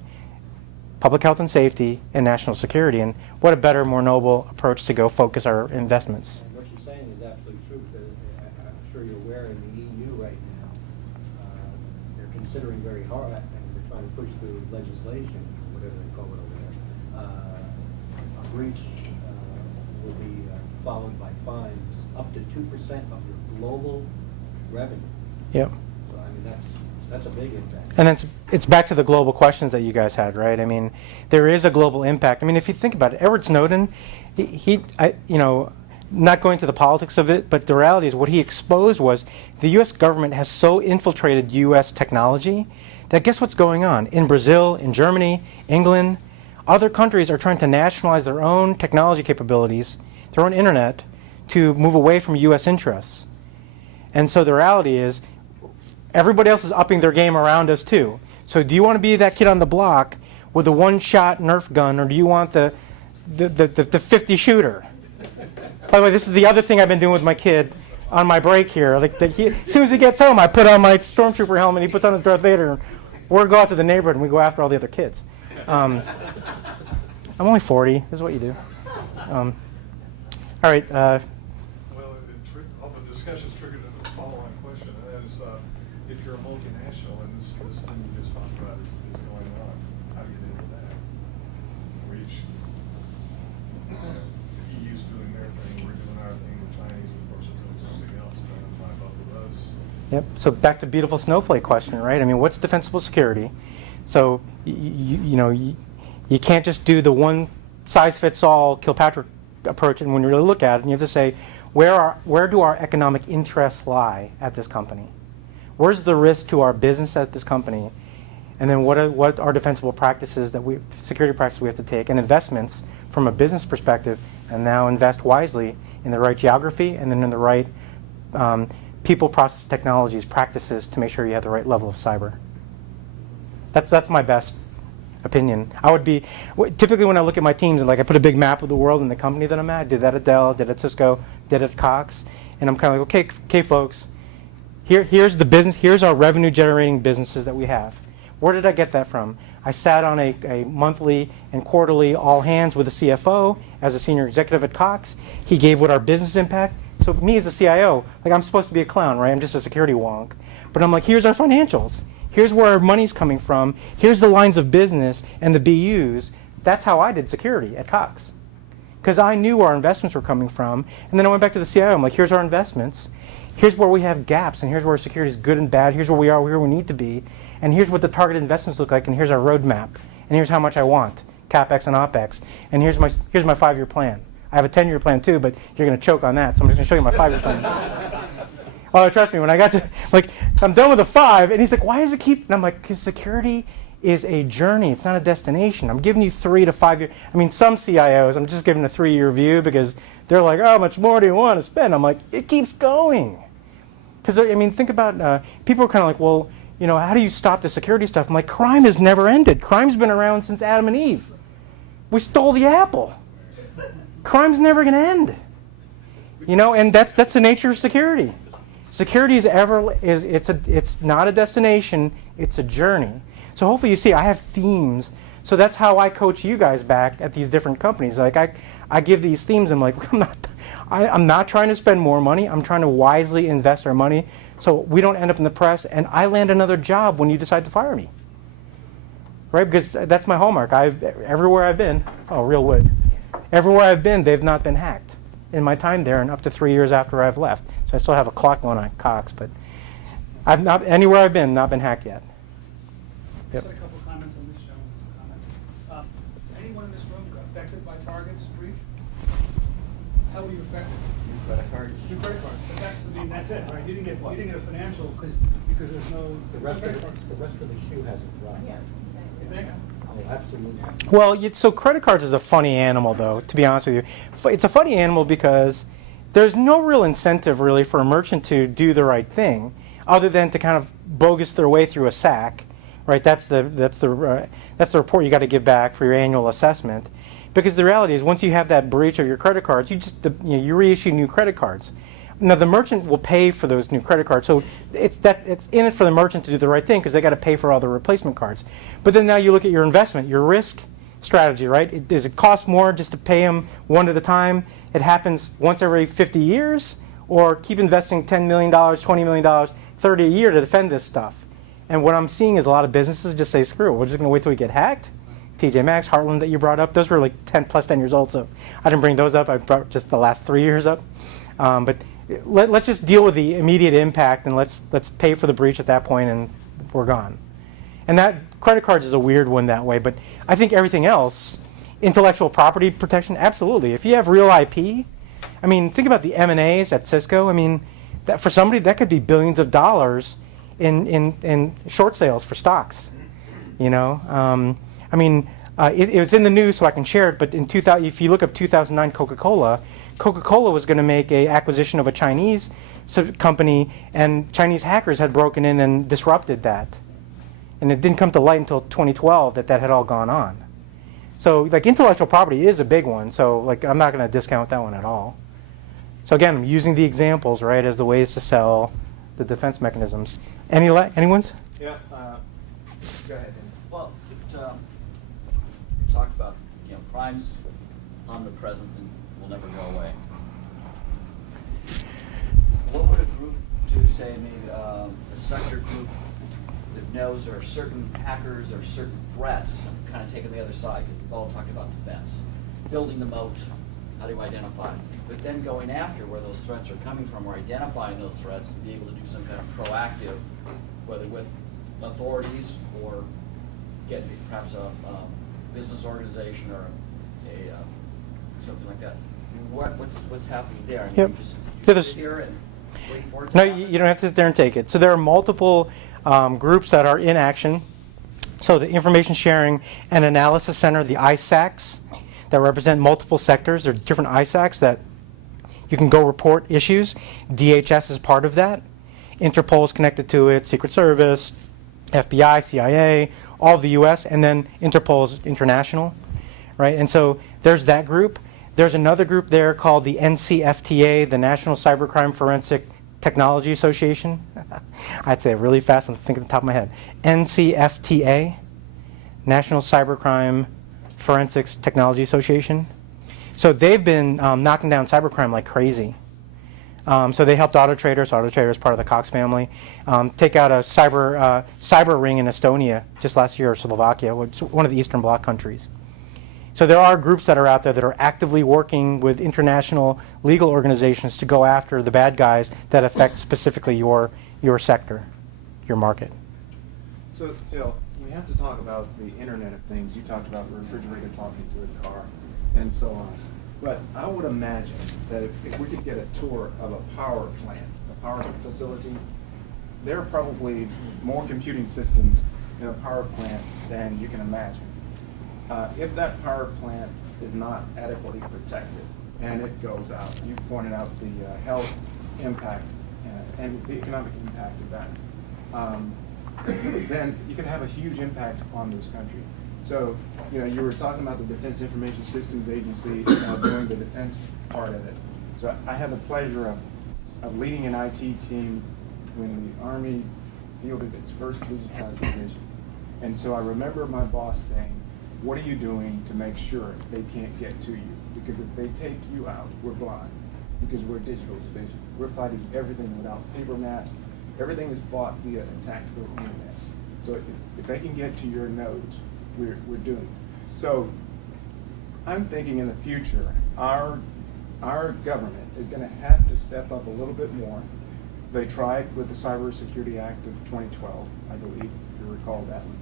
public health and safety, and national security. And what a better, more noble approach to go focus our investments. And what you're saying is absolutely true, because I'm sure you're aware in the EU right now, they're considering very hard, and they're trying to push through legislation, whatever they call it over there. A breach will be followed by fines up to 2% of your global revenue. Yep. So, I mean, that's a big impact. And it's back to the global questions that you guys had, right? I mean, there is a global impact. I mean, if you think about it, Edward Snowden, not going to the politics of it, but the reality is what he exposed was the U.S. government has so infiltrated U.S. technology that guess what's going on? In Brazil, in Germany, England, other countries are trying to nationalize their own technology capabilities, their own internet, to move away from U.S. interests. And so the reality is, everybody else is upping their game around us too. So do you want to be that kid on the block with a one-shot Nerf gun, or do you want the 50 shooter? By the way, this is the other thing I've been doing with my kid on my break here. Like as soon as he gets home, I put on my stormtrooper helmet, he puts on his Darth Vader, and we go out to the neighborhood and we go after all the other kids. I'm only 40. This is what you do. All right. Well, all the discussion's triggered into the following question, and that is, if you're a multinational and this thing you just talked about is going on, how do you deal with that? The EU's doing their thing, we're doing our thing, the Chinese, of course, are doing something else, trying to buy both of those. Yep. So back to beautiful snowflake question, right? I mean, what's defensible security? So you can't just do the one size fits all Kilpatrick approach, and when you really look at it, you have to say, where do our economic interests lie at this company? Where's the risk to our business at this company? And then what are defensible practices security practices we have to take, and investments from a business perspective, and now invest wisely in the right geography and then in the right people, process, technologies, practices to make sure you have the right level of cyber. That's my best opinion. I would be, typically when I look at my teams, and like I put a big map of the world and the company that I'm at, did that at Dell, did it at Cisco, did it at Cox, and I'm kind of like, okay folks, here's the business, here's our revenue generating businesses that we have. Where did I get that from? I sat on a monthly and quarterly all hands with a CFO as a senior executive at Cox. He gave what our business impact. So me as a CIO, like I'm supposed to be a clown, right? I'm just a security wonk. But I'm like, here's our financials. Here's where our money's coming from. Here's the lines of business and the BUs. That's how I did security at Cox. Because I knew where our investments were coming from. And then I went back to the CIO. I'm like, here's our investments. Here's where we have gaps. And here's where our security is good and bad. Here's where we are, where we need to be. And here's what the targeted investments look like. And here's our roadmap. And here's how much I want, CapEx and OpEx. And here's my 5-year plan. I have a 10-year plan too, but you're going to choke on that. So I'm just going to show you my 5-year plan. Oh, trust me, when I got to, I'm done with the 5, and he's like, why does it keep, and I'm like, because security is a journey. It's not a destination. I'm giving you 3 to 5 years. I mean, some CIOs, I'm just giving a 3-year view because they're like, how much more do you want to spend? I'm like, it keeps going. Because, I mean, think about, people are kind of like, well, you know, how do you stop the security stuff? I'm like, crime has never ended. Crime's been around since Adam and Eve. We stole the apple. Crime's never going to end. You know, and that's the nature of security. Security it's not a destination, it's a journey. So hopefully you see I have themes. So that's how I coach you guys back at these different companies. Like I give these themes. I'm like, I'm not trying to spend more money. I'm trying to wisely invest our money so we don't end up in the press and I land another job when you decide to fire me. Right? Because that's my hallmark. Everywhere I've been, oh, real wood. Everywhere I've been, they've not been hacked in my time there, and up to 3 years after I've left. So I still have a clock going on Cox, but I've not anywhere I've been not been hacked yet. Yep. Just a couple of comments on this gentleman's comments. Anyone in this room affected by Target's breach? How were you affected? Credit cards. Your credit cards. But that's it, right? You didn't get a financial because there's no The rest credit of cards. the rest of the shoe hasn't dropped. Yes, You exactly. think? Oh, absolutely. Well, so credit cards is a funny animal, though, to be honest with you. It's a funny animal because there's no real incentive, really, for a merchant to do the right thing other than to kind of bogus their way through a SAC, right? That's the report you got to give back for your annual assessment. Because the reality is, once you have that breach of your credit cards, you reissue new credit cards. Now, the merchant will pay for those new credit cards, so it's in it for the merchant to do the right thing because they got to pay for all the replacement cards. But then now you look at your investment, your risk strategy, right? Does it cost more just to pay them one at a time? It happens once every 50 years, or keep investing $10 million, $20 million, $30 a year to defend this stuff. And what I'm seeing is a lot of businesses just say, screw it, we're just going to wait till we get hacked. TJ Maxx, Heartland that you brought up, those were like 10 years old, so I didn't bring those up. I brought just the last 3 years up. But let's just deal with the immediate impact and let's pay for the breach at that point and we're gone. And that credit cards is a weird one that way, but I think everything else, intellectual property protection, absolutely. If you have real IP, I mean, think about the M&As at Cisco. I mean, that for somebody that could be billions of dollars in short sales for stocks. You know, I mean, it was in the news, so I can share it. But in 2000, if you look up 2009 Coca-Cola was going to make an acquisition of a Chinese company, and Chinese hackers had broken in and disrupted that. And it didn't come to light until 2012 that had all gone on. So, like, intellectual property is a big one. So, like, I'm not going to discount that one at all. So again, I'm using the examples, right, as the ways to sell the defense mechanisms. Anyone's? Yeah, go ahead. Well, you talked about, crime's omnipresent and will never go away. What would a group do, say, maybe a sector group that knows there are certain hackers or certain threats, kind of taking the other side, because we've all talked about defense, building the moat, how do you identify them? But then going after where those threats are coming from, or identifying those threats, to be able to do some kind of proactive, whether with authorities or get perhaps a business organization or something like that. What's happening there? I mean, Yep. you sit here and wait for it to No, happen? you don't have to sit there and take it. So there are multiple groups that are in action. So the Information Sharing and Analysis Center, the ISACs, that represent multiple sectors. There are different ISACs that you can go report issues. DHS is part of that. Interpol is connected to it, Secret Service, FBI, CIA, all of the US, and then Interpol is international, right? And so there's that group. There's another group there called the NCFTA, the National Cybercrime Forensic Technology Association. I'd say it really fast and think at the top of my head. NCFTA, National Cybercrime Forensics Technology Association. So they've been knocking down cybercrime like crazy. So they helped Auto Traders. Auto Traders, part of the Cox family, take out a cyber ring in Estonia just last year, or Slovakia, which is one of the Eastern Bloc countries. So there are groups that are out there that are actively working with international legal organizations to go after the bad guys that affect specifically your sector, your market. So, Phil, we have to talk about the Internet of Things. You talked about the refrigerator talking to the car and so on. But I would imagine that if we could get a tour of a power plant, a power facility, there are probably more computing systems in a power plant than you can imagine. If that power plant is not adequately protected and it goes out, you pointed out the health impact and the economic impact of that, then you could have a huge impact on this country. So, you were talking about the Defense Information Systems Agency doing the defense part of it. So I had the pleasure of leading an IT team when the Army fielded its first digitized division. And so I remember my boss saying, what are you doing to make sure they can't get to you? Because if they take you out, we're blind, because we're a digital division. We're fighting everything without paper maps. Everything is fought via a tactical internet. So if they can get to your nodes, we're doomed. So I'm thinking in the future, our government is going to have to step up a little bit more. They tried with the Cybersecurity Act of 2012, I believe, if you recall that one,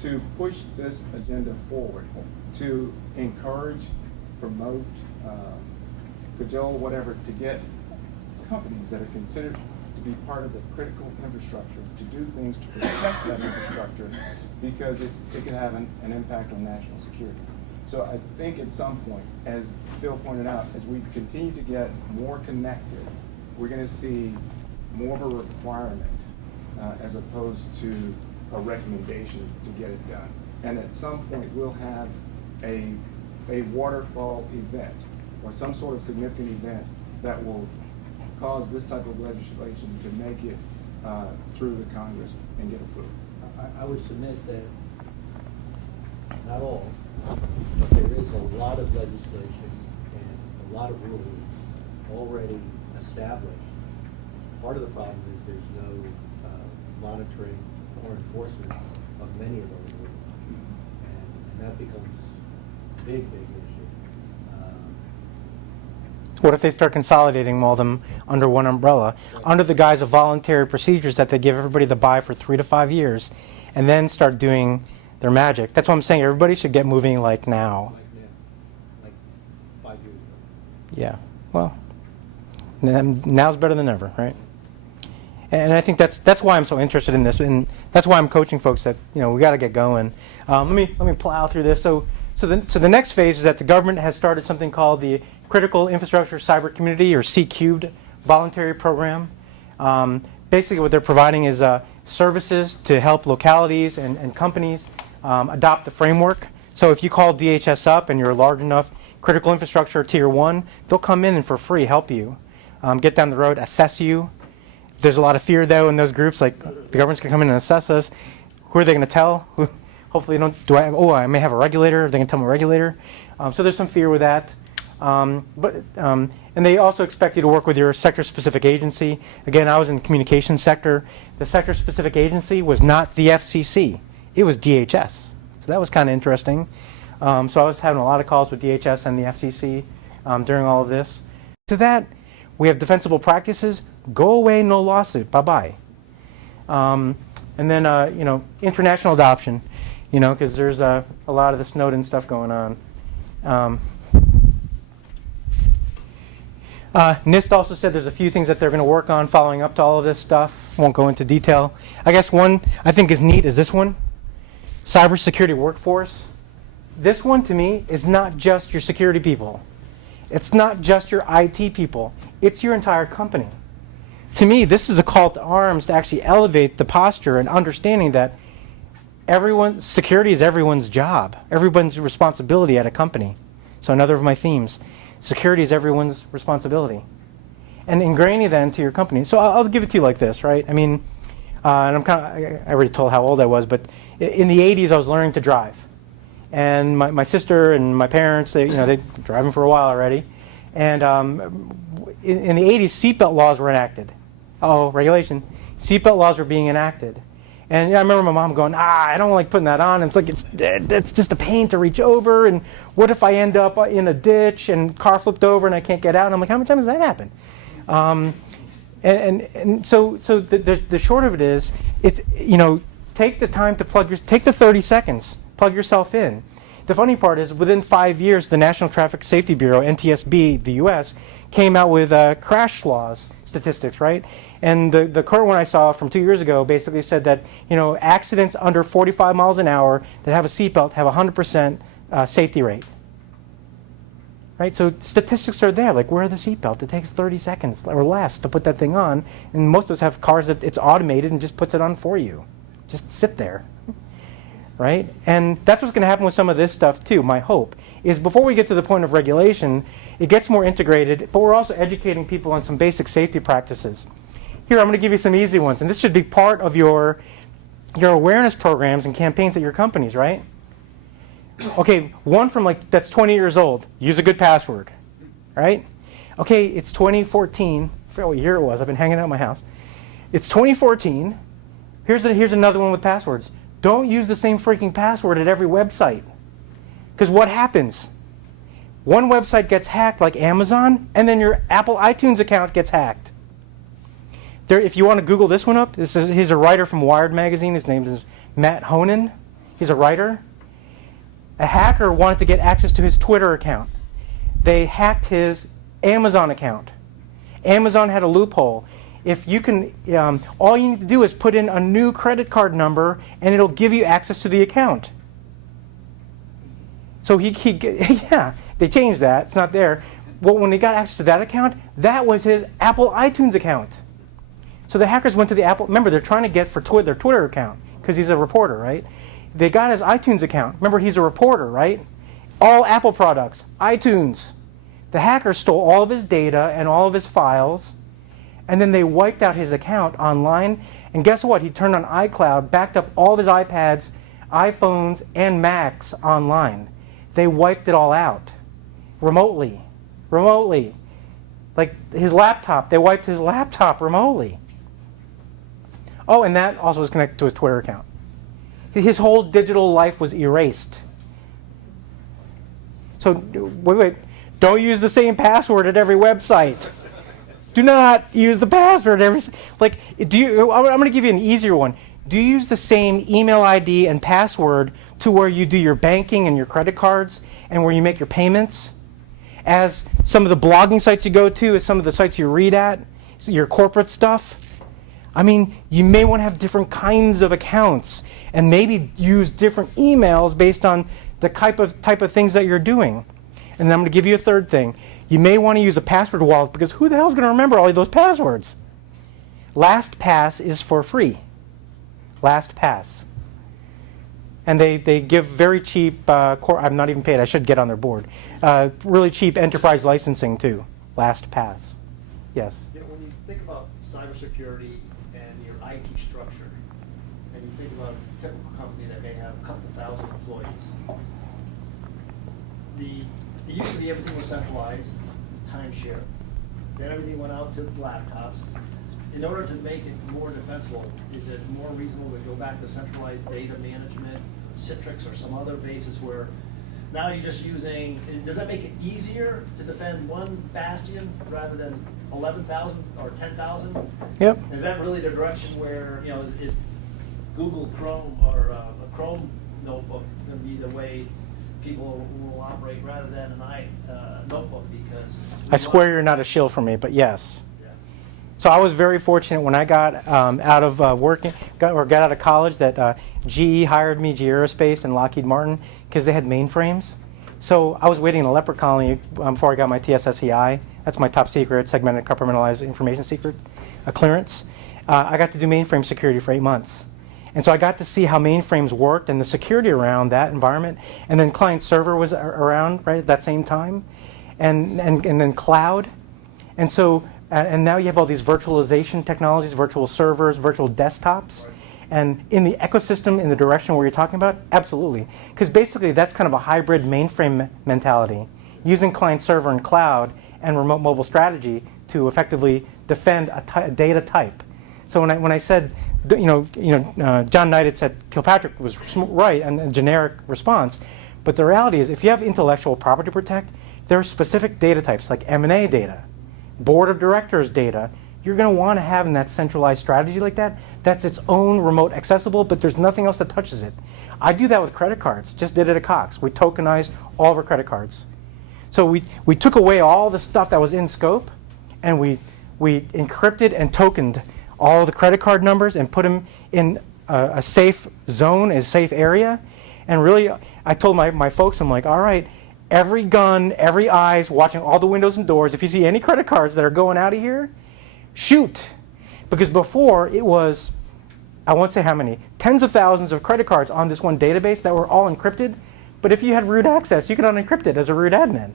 to push this agenda forward, to encourage, promote, cajole, whatever, to get companies that are considered to be part of the critical infrastructure to do things to protect that infrastructure, because it can have an impact on national security. So I think at some point, as Phil pointed out, as we continue to get more connected, we're going to see more of a requirement as opposed to a recommendation to get it done. And at some point, we'll have a waterfall event or some sort of significant event that will cause this type of legislation to make it through the Congress and get approved. I would submit that not all, but there is a lot of legislation and a lot of rules already established. Part of the problem is there's no monitoring or enforcement of many of those rules, and that becomes a big issue. What if they start consolidating all of them under one umbrella, under the guise of voluntary procedures that they give everybody to buy for 3 to 5 years, and then start doing their magic? That's what I'm saying. Everybody should get moving like now. Like 5 years ago. Yeah. Well, now's better than ever, right? And I think that's why I'm so interested in this, and that's why I'm coaching folks that we got to get going. Let me plow through this. So the next phase is that the government has started something called the Critical Infrastructure Cyber Community, or C-Cubed, voluntary program. Basically, what they're providing is services to help localities and companies adopt the framework. So if you call DHS up and you're a large enough critical infrastructure tier 1, they'll come in and for free help you, get down the road, assess you. There's a lot of fear, though, in those groups, like the government's going to come in and assess us. Who are they going to tell? Hopefully, I may have a regulator. They can tell me a regulator. So there's some fear with that. And they also expect you to work with your sector-specific agency. Again, I was in the communications sector. The sector-specific agency was not the FCC. It was DHS. So that was kind of interesting. So I was having a lot of calls with DHS and the FCC during all of this. To that, we have defensible practices. Go away, no lawsuit. Bye-bye. And then, international adoption, because there's a lot of the Snowden stuff going on. NIST also said there's a few things that they're going to work on following up to all of this stuff. Won't go into detail. I guess one I think is neat is this one, cybersecurity workforce. This one, to me, is not just your security people. It's not just your IT people. It's your entire company. To me, this is a call to arms to actually elevate the posture and understanding that security is everyone's job, everyone's responsibility at a company. So another of my themes, security is everyone's responsibility. And ingraining that into your company. So I'll give it to you like this, right? I mean, and I already told how old I was, but in the 80s I was learning to drive. And my sister and my parents, they've been driving for a while already. And in the 80s, seatbelt laws were enacted. Regulation. Seatbelt laws were being enacted. And I remember my mom going, I don't like putting that on. And it's just a pain to reach over. And what if I end up in a ditch and car flipped over and I can't get out? And I'm like, how many times has that happened? So the short of it is, it's take the time to take the 30 seconds, plug yourself in. the funny part is within 5 years, the National Traffic Safety Bureau, NTSB, the US, came out with crash laws statistics, right? And the current one I saw from 2 years ago basically said that, accidents under 45 miles an hour that have a seatbelt have a 100% safety rate. Right? So statistics are there. Like, wear the seatbelt. It takes 30 seconds or less to put that thing on. And most of us have cars that it's automated and just puts it on for you. Just sit there. Right? And that's what's going to happen with some of this stuff too, my hope, is before we get to the point of regulation, it gets more integrated, but we're also educating people on some basic safety practices. Here, I'm going to give you some easy ones, and this should be part of your awareness programs and campaigns at your companies, right? Okay, one from that's 20 years old. Use a good password, right? Okay, it's 2014. I forgot what year it was. I've been hanging out at my house. It's 2014. Here's another one with passwords. Don't use the same freaking password at every website. Because what happens? One website gets hacked, like Amazon, and then your Apple iTunes account gets hacked. If you want to Google this one up, he's a writer from Wired magazine. His name is Matt Honan. He's a writer. A hacker wanted to get access to his Twitter account. They hacked his Amazon account. Amazon had a loophole. If you can, all you need to do is put in a new credit card number, and it'll give you access to the account. So yeah, they changed that. It's not there. Well, when they got access to that account, that was his Apple iTunes account. So the hackers went to the Apple. Remember, they're trying to get for their Twitter account because he's a reporter, right? They got his iTunes account. Remember, he's a reporter, right? All Apple products, iTunes. The hackers stole all of his data and all of his files, and then they wiped out his account online. And guess what? He turned on iCloud, backed up all of his iPads, iPhones, and Macs online. They wiped it all out remotely. Like his laptop, they wiped his laptop remotely. Oh, and that also was connected to his Twitter account. His whole digital life was erased. So, wait. Don't use the same password at every website. Do not use the password at every... I'm going to give you an easier one. Do you use the same email ID and password to where you do your banking and your credit cards and where you make your payments? As some of the blogging sites you go to, as some of the sites you read at, your corporate stuff? I mean, you may want to have different kinds of accounts and maybe use different emails based on the type of things that you're doing. And then I'm going to give you a third thing. You may want to use a password wallet because who the hell is going to remember all of those passwords? LastPass is for free. LastPass. And they give very cheap, I'm not even paid, I should get on their board, really cheap enterprise licensing too. LastPass. Yes? Yeah, when you think about cybersecurity and your IT structure, and you think about a typical company that may have a couple thousand employees, it used to be everything was centralized, timeshare. Then everything went out to laptops. In order to make it more defensible, is it more reasonable to go back to centralized data management, Citrix or some other basis where now you're just using, does that make it easier to defend one bastion rather than 11,000 or 10,000? Yep. Is that really the direction where, is Google Chrome or a Chrome notebook going to be the way people will operate rather than an notebook? Because I swear you're not a shill for me, but yes. So I was very fortunate when I got out of got out of college that GE hired me, GE Aerospace and Lockheed Martin, because they had mainframes. So I was waiting in a leper colony before I got my TSSCI. That's my top secret, segmented compartmentalized information secret, clearance. I got to do mainframe security for 8 months. And so I got to see how mainframes worked and the security around that environment. And then client server was around right at that same time. And then cloud. And so and now you have all these virtualization technologies, virtual servers, virtual desktops. Right. And in the ecosystem, in the direction where you're talking about, absolutely. Because basically that's kind of a hybrid mainframe mentality, using client server and cloud and remote mobile strategy to effectively defend a data type. So when I said, John Knight had said Kilpatrick was right and a generic response, but the reality is if you have intellectual property to protect, there are specific data types like M&A data, board of directors data, you're going to want to have in that centralized strategy like that, that's its own remote accessible, but there's nothing else that touches it. I do that with credit cards. Just did it at Cox. We tokenized all of our credit cards. So we took away all the stuff that was in scope, and we encrypted and tokened all the credit card numbers and put them in a safe zone, a safe area. And really, I told my folks, I'm like, all right, every gun, every eyes watching all the windows and doors, if you see any credit cards that are going out of here, shoot. Because before, it was, I won't say how many, tens of thousands of credit cards on this one database that were all encrypted. But if you had root access, you could unencrypt it as a root admin.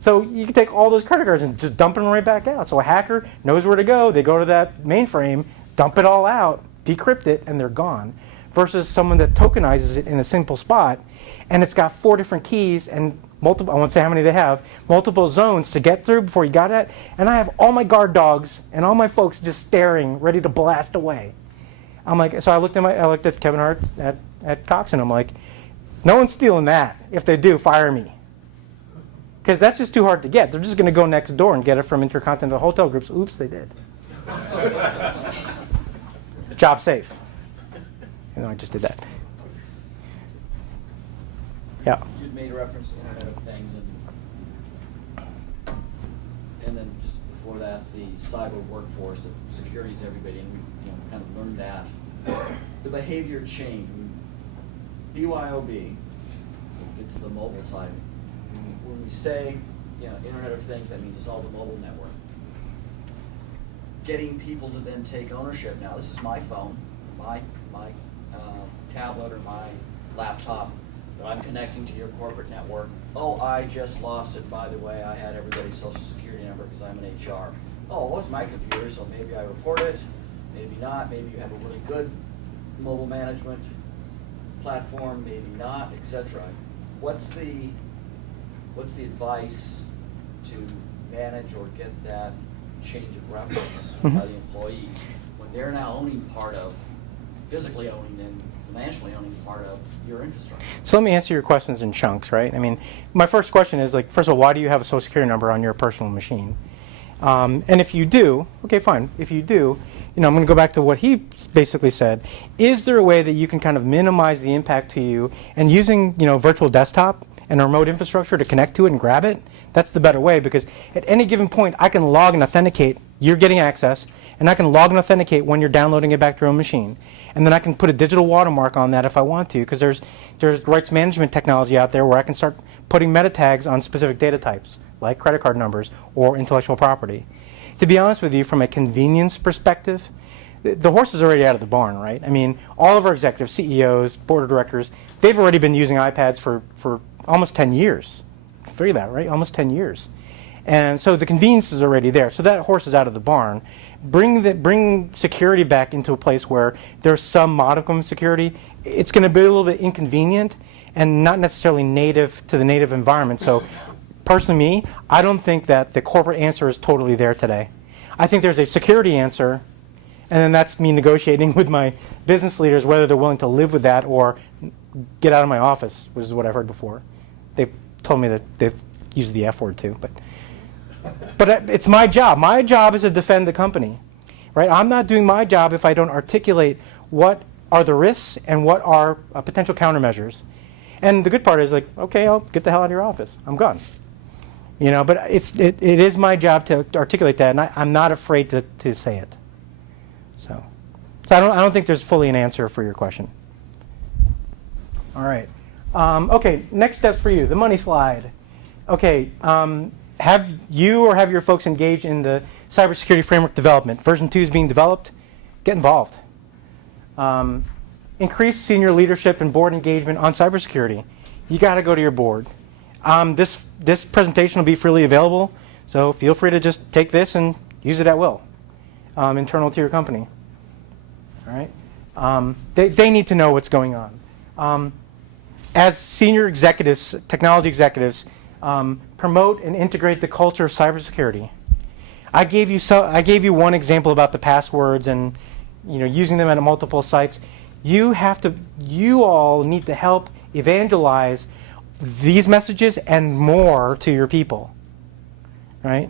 So you could take all those credit cards and just dump them right back out. So a hacker knows where to go. They go to that mainframe, dump it all out, decrypt it, and they're gone. Versus someone that tokenizes it in a simple spot, and it's got 4 different keys and multiple, I won't say how many they have, multiple zones to get through before you got it. And I have all my guard dogs and all my folks just staring, ready to blast away. I'm like, so I looked at Kevin Hart at Cox, and I'm like, no one's stealing that. If they do, fire me. Because that's just too hard to get. They're just going to go next door and get it from Intercontinental Hotel Groups. Oops, they did. Job safe. You know, I just did that. Yeah. You'd made reference to Internet of Things, and then just before that, the cyber workforce, that security is everybody, and we kind of learned that. The behavior change, BYOB, so get to the mobile side. When we say, Internet of Things, that means it's all the mobile network. Getting people to then take ownership. Now, this is my phone, my tablet or my laptop that I'm connecting to your corporate network. Oh, I just lost it. By the way, I had everybody's social security number because I'm in HR. Oh, it was my computer, so maybe I report it, maybe not. Maybe you have a really good mobile management platform, maybe not, etc. What's the advice to manage or get that change of reference by the employees when they're now owning part of, physically owning and financially owning part of your infrastructure? So let me answer your questions in chunks, right? I mean, my first question is, like, first of all, why do you have a social security number on your personal machine? And if you do, okay, fine. If you do, I'm going to go back to what he basically said. Is there a way that you can kind of minimize the impact to you, and using, virtual desktop and remote infrastructure to connect to it and grab it? That's the better way, because at any given point, I can log and authenticate. You're getting access, and I can log and authenticate when you're downloading it back to your own machine. And then I can put a digital watermark on that if I want to, because there's rights management technology out there where I can start putting meta tags on specific data types, like credit card numbers or intellectual property. To be honest with you, from a convenience perspective, the horse is already out of the barn, right? I mean, all of our executives, CEOs, board of directors, they've already been using iPads for almost 10 years. Figure that, right? Almost 10 years. And so the convenience is already there. So that horse is out of the barn. Bring security back into a place where there's some modicum of security. It's going to be a little bit inconvenient and not necessarily native to the native environment. So personally, me, I don't think that the corporate answer is totally there today. I think there's a security answer, and then that's me negotiating with my business leaders whether they're willing to live with that or get out of my office, which is what I've heard before. They've told me that they've used the F word too, but it's my job. My job is to defend the company, right? I'm not doing my job if I don't articulate what are the risks and what are potential countermeasures. And the good part is, like, okay, I'll get the hell out of your office. I'm gone. But it is my job to articulate that, and I'm not afraid to say it. So I don't think there's fully an answer for your question. All right. Okay, next step for you, the money slide. Okay, have you or have your folks engaged in the cybersecurity framework development? Version 2 is being developed. Get involved. Increase senior leadership and board engagement on cybersecurity. You got to go to your board. This presentation will be freely available, so feel free to just take this and use it at will, internal to your company. All right. They need to know what's going on. As senior executives, technology executives, promote and integrate the culture of cybersecurity. I gave you one example about the passwords and using them at multiple sites. You all need to help evangelize these messages and more to your people, right?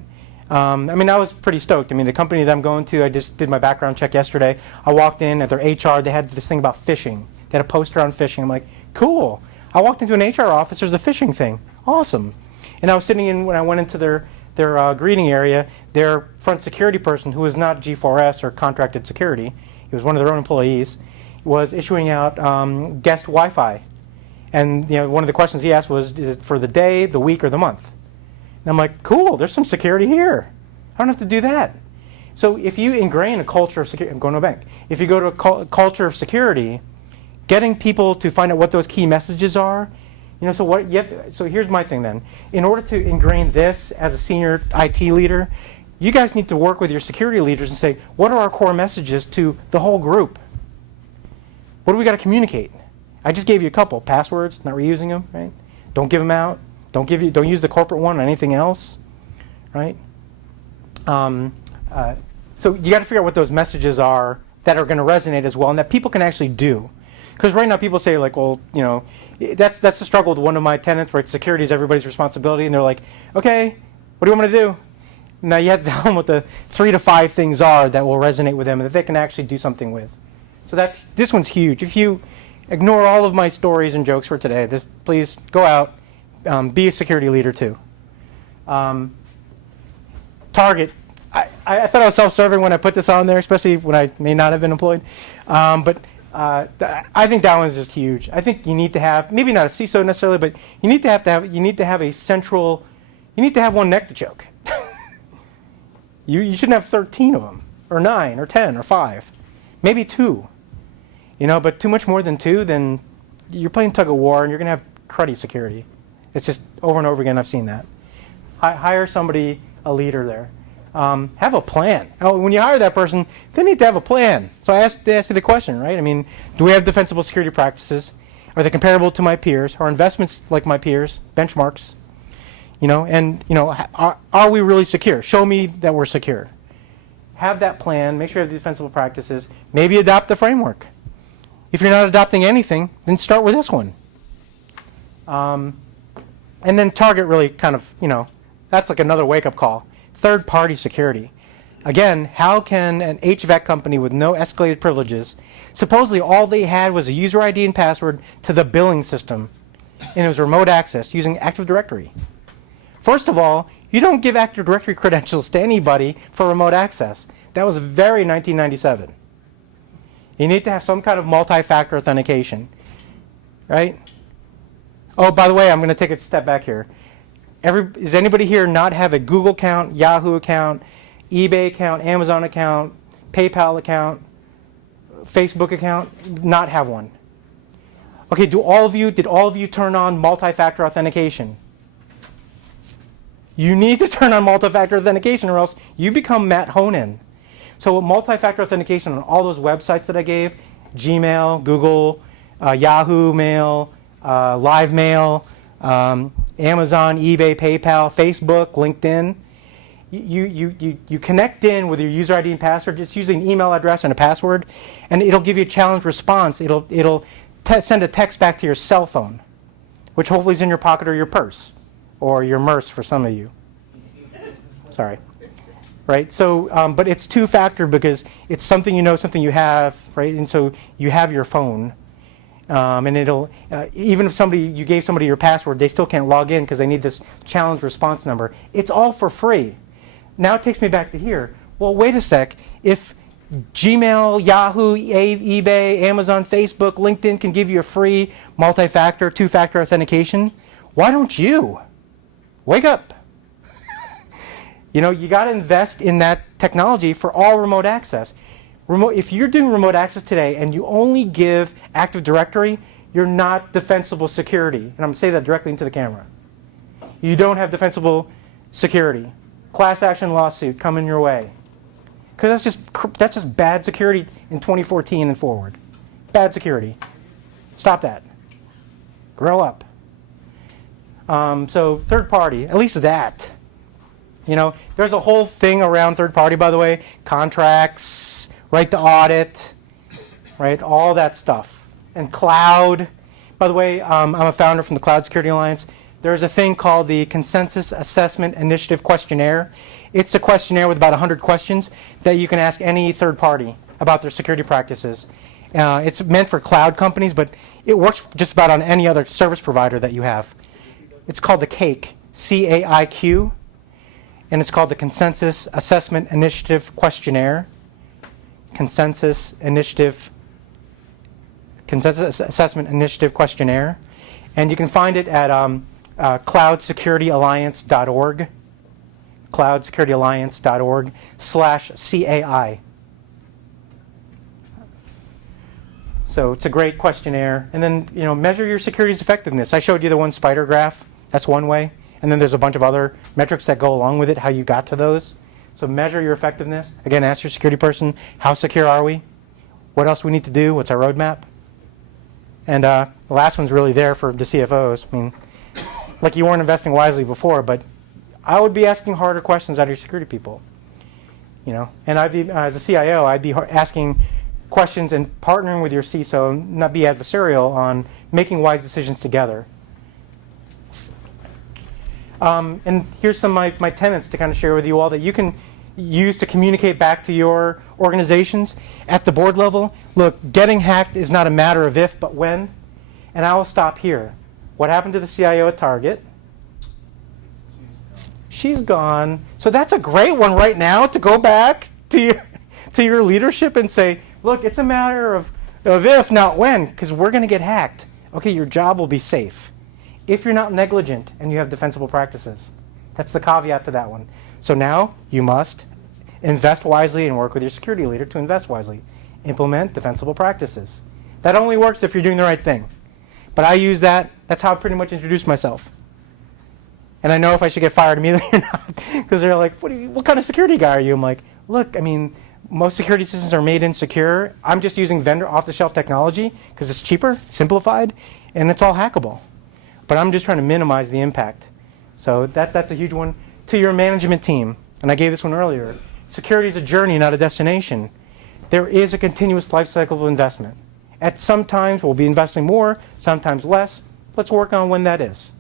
I mean, I was pretty stoked. I mean, the company that I'm going to, I just did my background check yesterday. I walked in at their HR. They had this thing about phishing. They had a poster on phishing. I'm like, cool. I walked into an HR office. There's a phishing thing. Awesome. And I was sitting in, when I went into their greeting area, their front security person, who was not G4S or contracted security, he was one of their own employees, was issuing out guest Wi-Fi. And one of the questions he asked was, is it for the day, the week, or the month? And I'm like, cool, there's some security here. I don't have to do that. So if you ingrain a culture of security, I'm going to a bank. If you go to a culture of security, getting people to find out what those key messages are, so what you have to, so here's my thing then. In order to ingrain this as a senior IT leader, you guys need to work with your security leaders and say, what are our core messages to the whole group? What do we got to communicate? I just gave you a couple. Passwords, not reusing them, right? Don't give them out. Don't use the corporate one on anything else, right? So you got to figure out what those messages are that are going to resonate as well and that people can actually do. Because right now people say like, well, that's the struggle with one of my tenants, right? Security is everybody's responsibility, and they're like, okay, what do you want me to do? Now you have to tell them what the 3 to 5 things are that will resonate with them and that they can actually do something with. So this one's huge. If you ignore all of my stories and jokes for today, please go out, be a security leader too. Target. I thought I was self-serving when I put this on there, especially when I may not have been employed. But I think that one's just huge. I think you need to have, maybe not a CISO necessarily, but you need to have a central, you need to have one neck to choke. You shouldn't have 13 of them, or 9, or 10, or 5, maybe 2. But too much more than 2, then you're playing tug of war, and you're going to have cruddy security. It's just over and over again. I've seen that. Hire somebody, a leader there. Have a plan. When you hire that person, they need to have a plan. So I asked you the question, right? I mean, do we have defensible security practices? Are they comparable to my peers? Are investments like my peers? Benchmarks? Are we really secure? Show me that we're secure. Have that plan. Make sure you have defensible practices. Maybe adopt the framework. If you're not adopting anything, then start with this one. And then target really kind of, that's like another wake-up call. Third-party security. Again, how can an HVAC company with no escalated privileges, supposedly all they had was a user ID and password to the billing system, and it was remote access using Active Directory. First of all, you don't give Active Directory credentials to anybody for remote access. That was very 1997. You need to have some kind of multi-factor authentication, right? Oh, by the way, I'm going to take a step back here. Does anybody here not have a Google account, Yahoo account, eBay account, Amazon account, PayPal account, Facebook account? Not have one. Okay, did all of you turn on multi-factor authentication? You need to turn on multi-factor authentication or else you become Matt Honan. So multi-factor authentication on all those websites that I gave, Gmail, Google, Yahoo Mail, Live Mail, Amazon, eBay, PayPal, Facebook, LinkedIn. You connect in with your user ID and password, just using an email address and a password, and it'll give you a challenge response. It'll send a text back to your cell phone, which hopefully is in your pocket or your purse, or your MERS for some of you. Sorry. Right? So, but it's two-factor because it's something you know, something you have, right? And so you have your phone. And it'll, even if you gave somebody your password, they still can't log in because they need this challenge response number. It's all for free. Now it takes me back to here. Well, wait a sec. If Gmail, Yahoo, eBay, Amazon, Facebook, LinkedIn can give you a free multi-factor, two-factor authentication, why don't you? Wake up. You got to invest in that technology for all remote access. If you're doing remote access today and you only give Active Directory, you're not defensible security. And I'm going to say that directly into the camera. You don't have defensible security. Class action lawsuit coming your way. Because that's just bad security in 2014 and forward. Bad security. Stop that. Grow up. So third party, at least that. There's a whole thing around third party, by the way. Contracts, right to audit, right? All that stuff. And cloud. By the way, I'm a founder from the Cloud Security Alliance. There's a thing called the Consensus Assessment Initiative Questionnaire. It's a questionnaire with about 100 questions that you can ask any third party about their security practices. It's meant for cloud companies, but it works just about on any other service provider that you have. It's called the CAIQ, C-A-I-Q, and it's called the Consensus Assessment Initiative Questionnaire. Consensus Assessment Initiative Questionnaire. And you can find it at cloudsecurityalliance.org, cloudsecurityalliance.org/CAI. So it's a great questionnaire. And then, measure your security's effectiveness. I showed you the one spider graph. That's one way. And then there's a bunch of other metrics that go along with it, how you got to those. So measure your effectiveness. Again, ask your security person, how secure are we? What else do we need to do? What's our roadmap? And the last one's really there for the CFOs. I mean, like you weren't investing wisely before, but I would be asking harder questions out of your security people. And I'd be, as a CIO, I'd be asking questions and partnering with your CISO, not be adversarial on making wise decisions together. And here's some of my tenets to kind of share with you all that you can use to communicate back to your organizations at the board level. Look, getting hacked is not a matter of if, but when. And I will stop here. What happened to the CIO at Target? She's gone. So that's a great one right now to go back to your leadership and say, look, it's a matter of if, not when, because we're going to get hacked. Okay, your job will be safe if you're not negligent and you have defensible practices. That's the caveat to that one. So now you must invest wisely and work with your security leader to invest wisely. Implement defensible practices. That only works if you're doing the right thing. But I use that. That's how I pretty much introduce myself. And I know if I should get fired immediately or not, because they're like, what kind of security guy are you? I'm like, look, I mean, most security systems are made insecure. I'm just using vendor off-the-shelf technology because it's cheaper, simplified, and it's all hackable. But I'm just trying to minimize the impact. So that's a huge one. To your management team, and I gave this one earlier, security is a journey, not a destination. There is a continuous life cycle of investment. At some times, we'll be investing more, sometimes less. Let's work on when that is.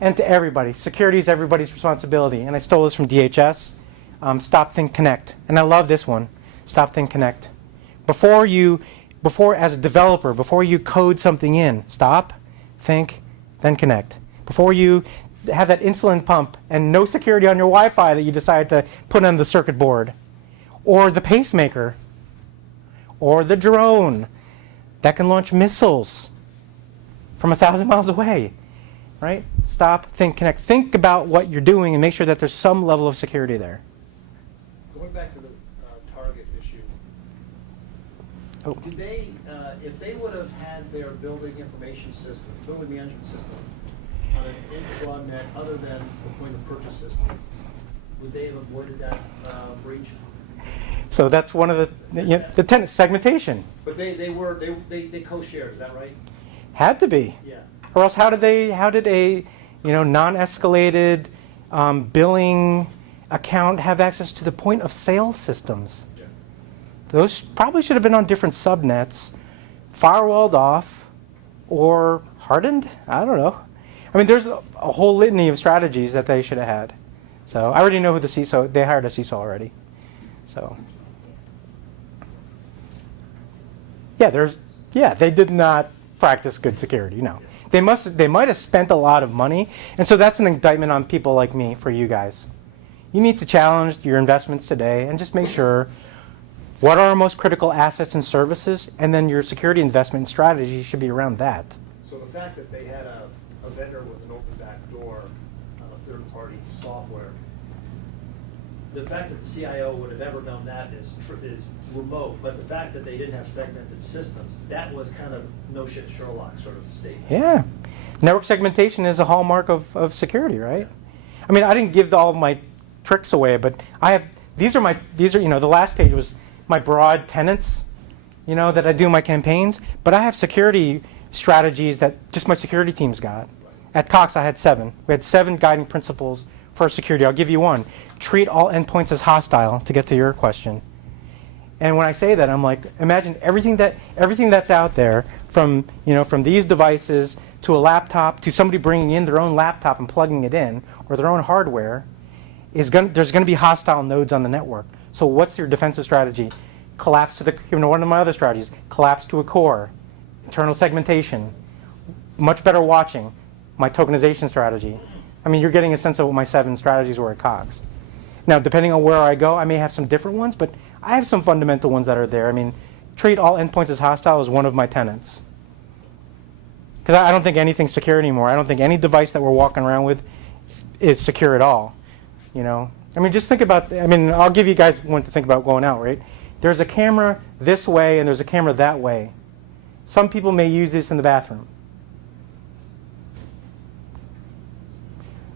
And to everybody, security is everybody's responsibility. And I stole this from DHS. Stop, think, connect. And I love this one. Stop, think, connect. Before as a developer, before you code something in, stop, think, then connect. Before you have that insulin pump and no security on your Wi-Fi that you decide to put on the circuit board, or the pacemaker, or the drone that can launch missiles from 1,000 miles away, right? Stop, think, connect. Think about what you're doing and make sure that there's some level of security there. Going back to the Target issue, did they, if they would have had their building information system, building management system, on an intranet other than the point of purchase system, would they have avoided that breach? So that's one of the tenant segmentation. But they co-shared, is that right? Had to be. Yeah. Or else how did a non-escalated billing account have access to the point of sale systems? Yeah. Those probably should have been on different subnets, firewalled off, or hardened. I don't know. I mean, there's a whole litany of strategies that they should have had. So I already know who the CISO. They hired a CISO already. So yeah, they did not practice good security. No, they might have spent a lot of money, and so that's an indictment on people like me for you guys. You need to challenge your investments today and just make sure what are our most critical assets and services, and then your security investment strategy should be around that. So the fact that they had a vendor with an open back door on a third-party software, the fact that the CIO would have ever known that is remote, but the fact that they didn't have segmented systems, that was kind of no shit Sherlock sort of statement. Yeah. Network segmentation is a hallmark of security, right? I mean, I didn't give all my tricks away, but I have, these are the last page was my broad tenets, that I do in my campaigns, but I have security strategies that just my security teams got. At Cox, I had 7. We had 7 guiding principles for security. I'll give you one. Treat all endpoints as hostile, to get to your question. And when I say that, I'm like, imagine everything that's out there from these devices to a laptop, to somebody bringing in their own laptop and plugging it in, or their own hardware, there's going to be hostile nodes on the network. So what's your defensive strategy? Collapse to one of my other strategies, collapse to a core, internal segmentation, much better watching, my tokenization strategy. I mean, you're getting a sense of what my 7 strategies were at Cox. Now, depending on where I go, I may have some different ones, but I have some fundamental ones that are there. I mean, treat all endpoints as hostile is one of my tenets. Because I don't think anything's secure anymore. I don't think any device that we're walking around with is secure at all. You know, I mean, just think about. I mean, I'll give you guys one to think about going out. Right? There's a camera this way and there's a camera that way. Some people may use this in the bathroom.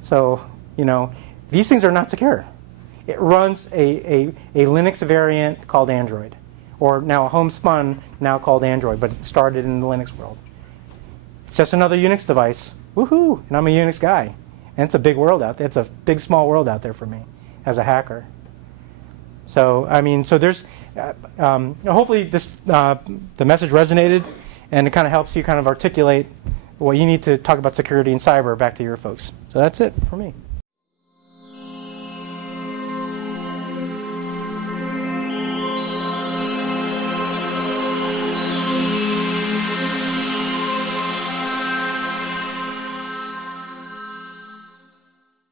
So, you know, these things are not secure. It runs a Linux variant called Android, or now a homespun now called Android, but it started in the Linux world. It's just another Unix device. Woohoo! And I'm a Unix guy. And it's a big world out there. It's a big, small world out there for me as a hacker. So, I mean, so there's, hopefully this, the message resonated, and it kind of helps you kind of articulate what you need to talk about security and cyber back to your folks. So that's it for me.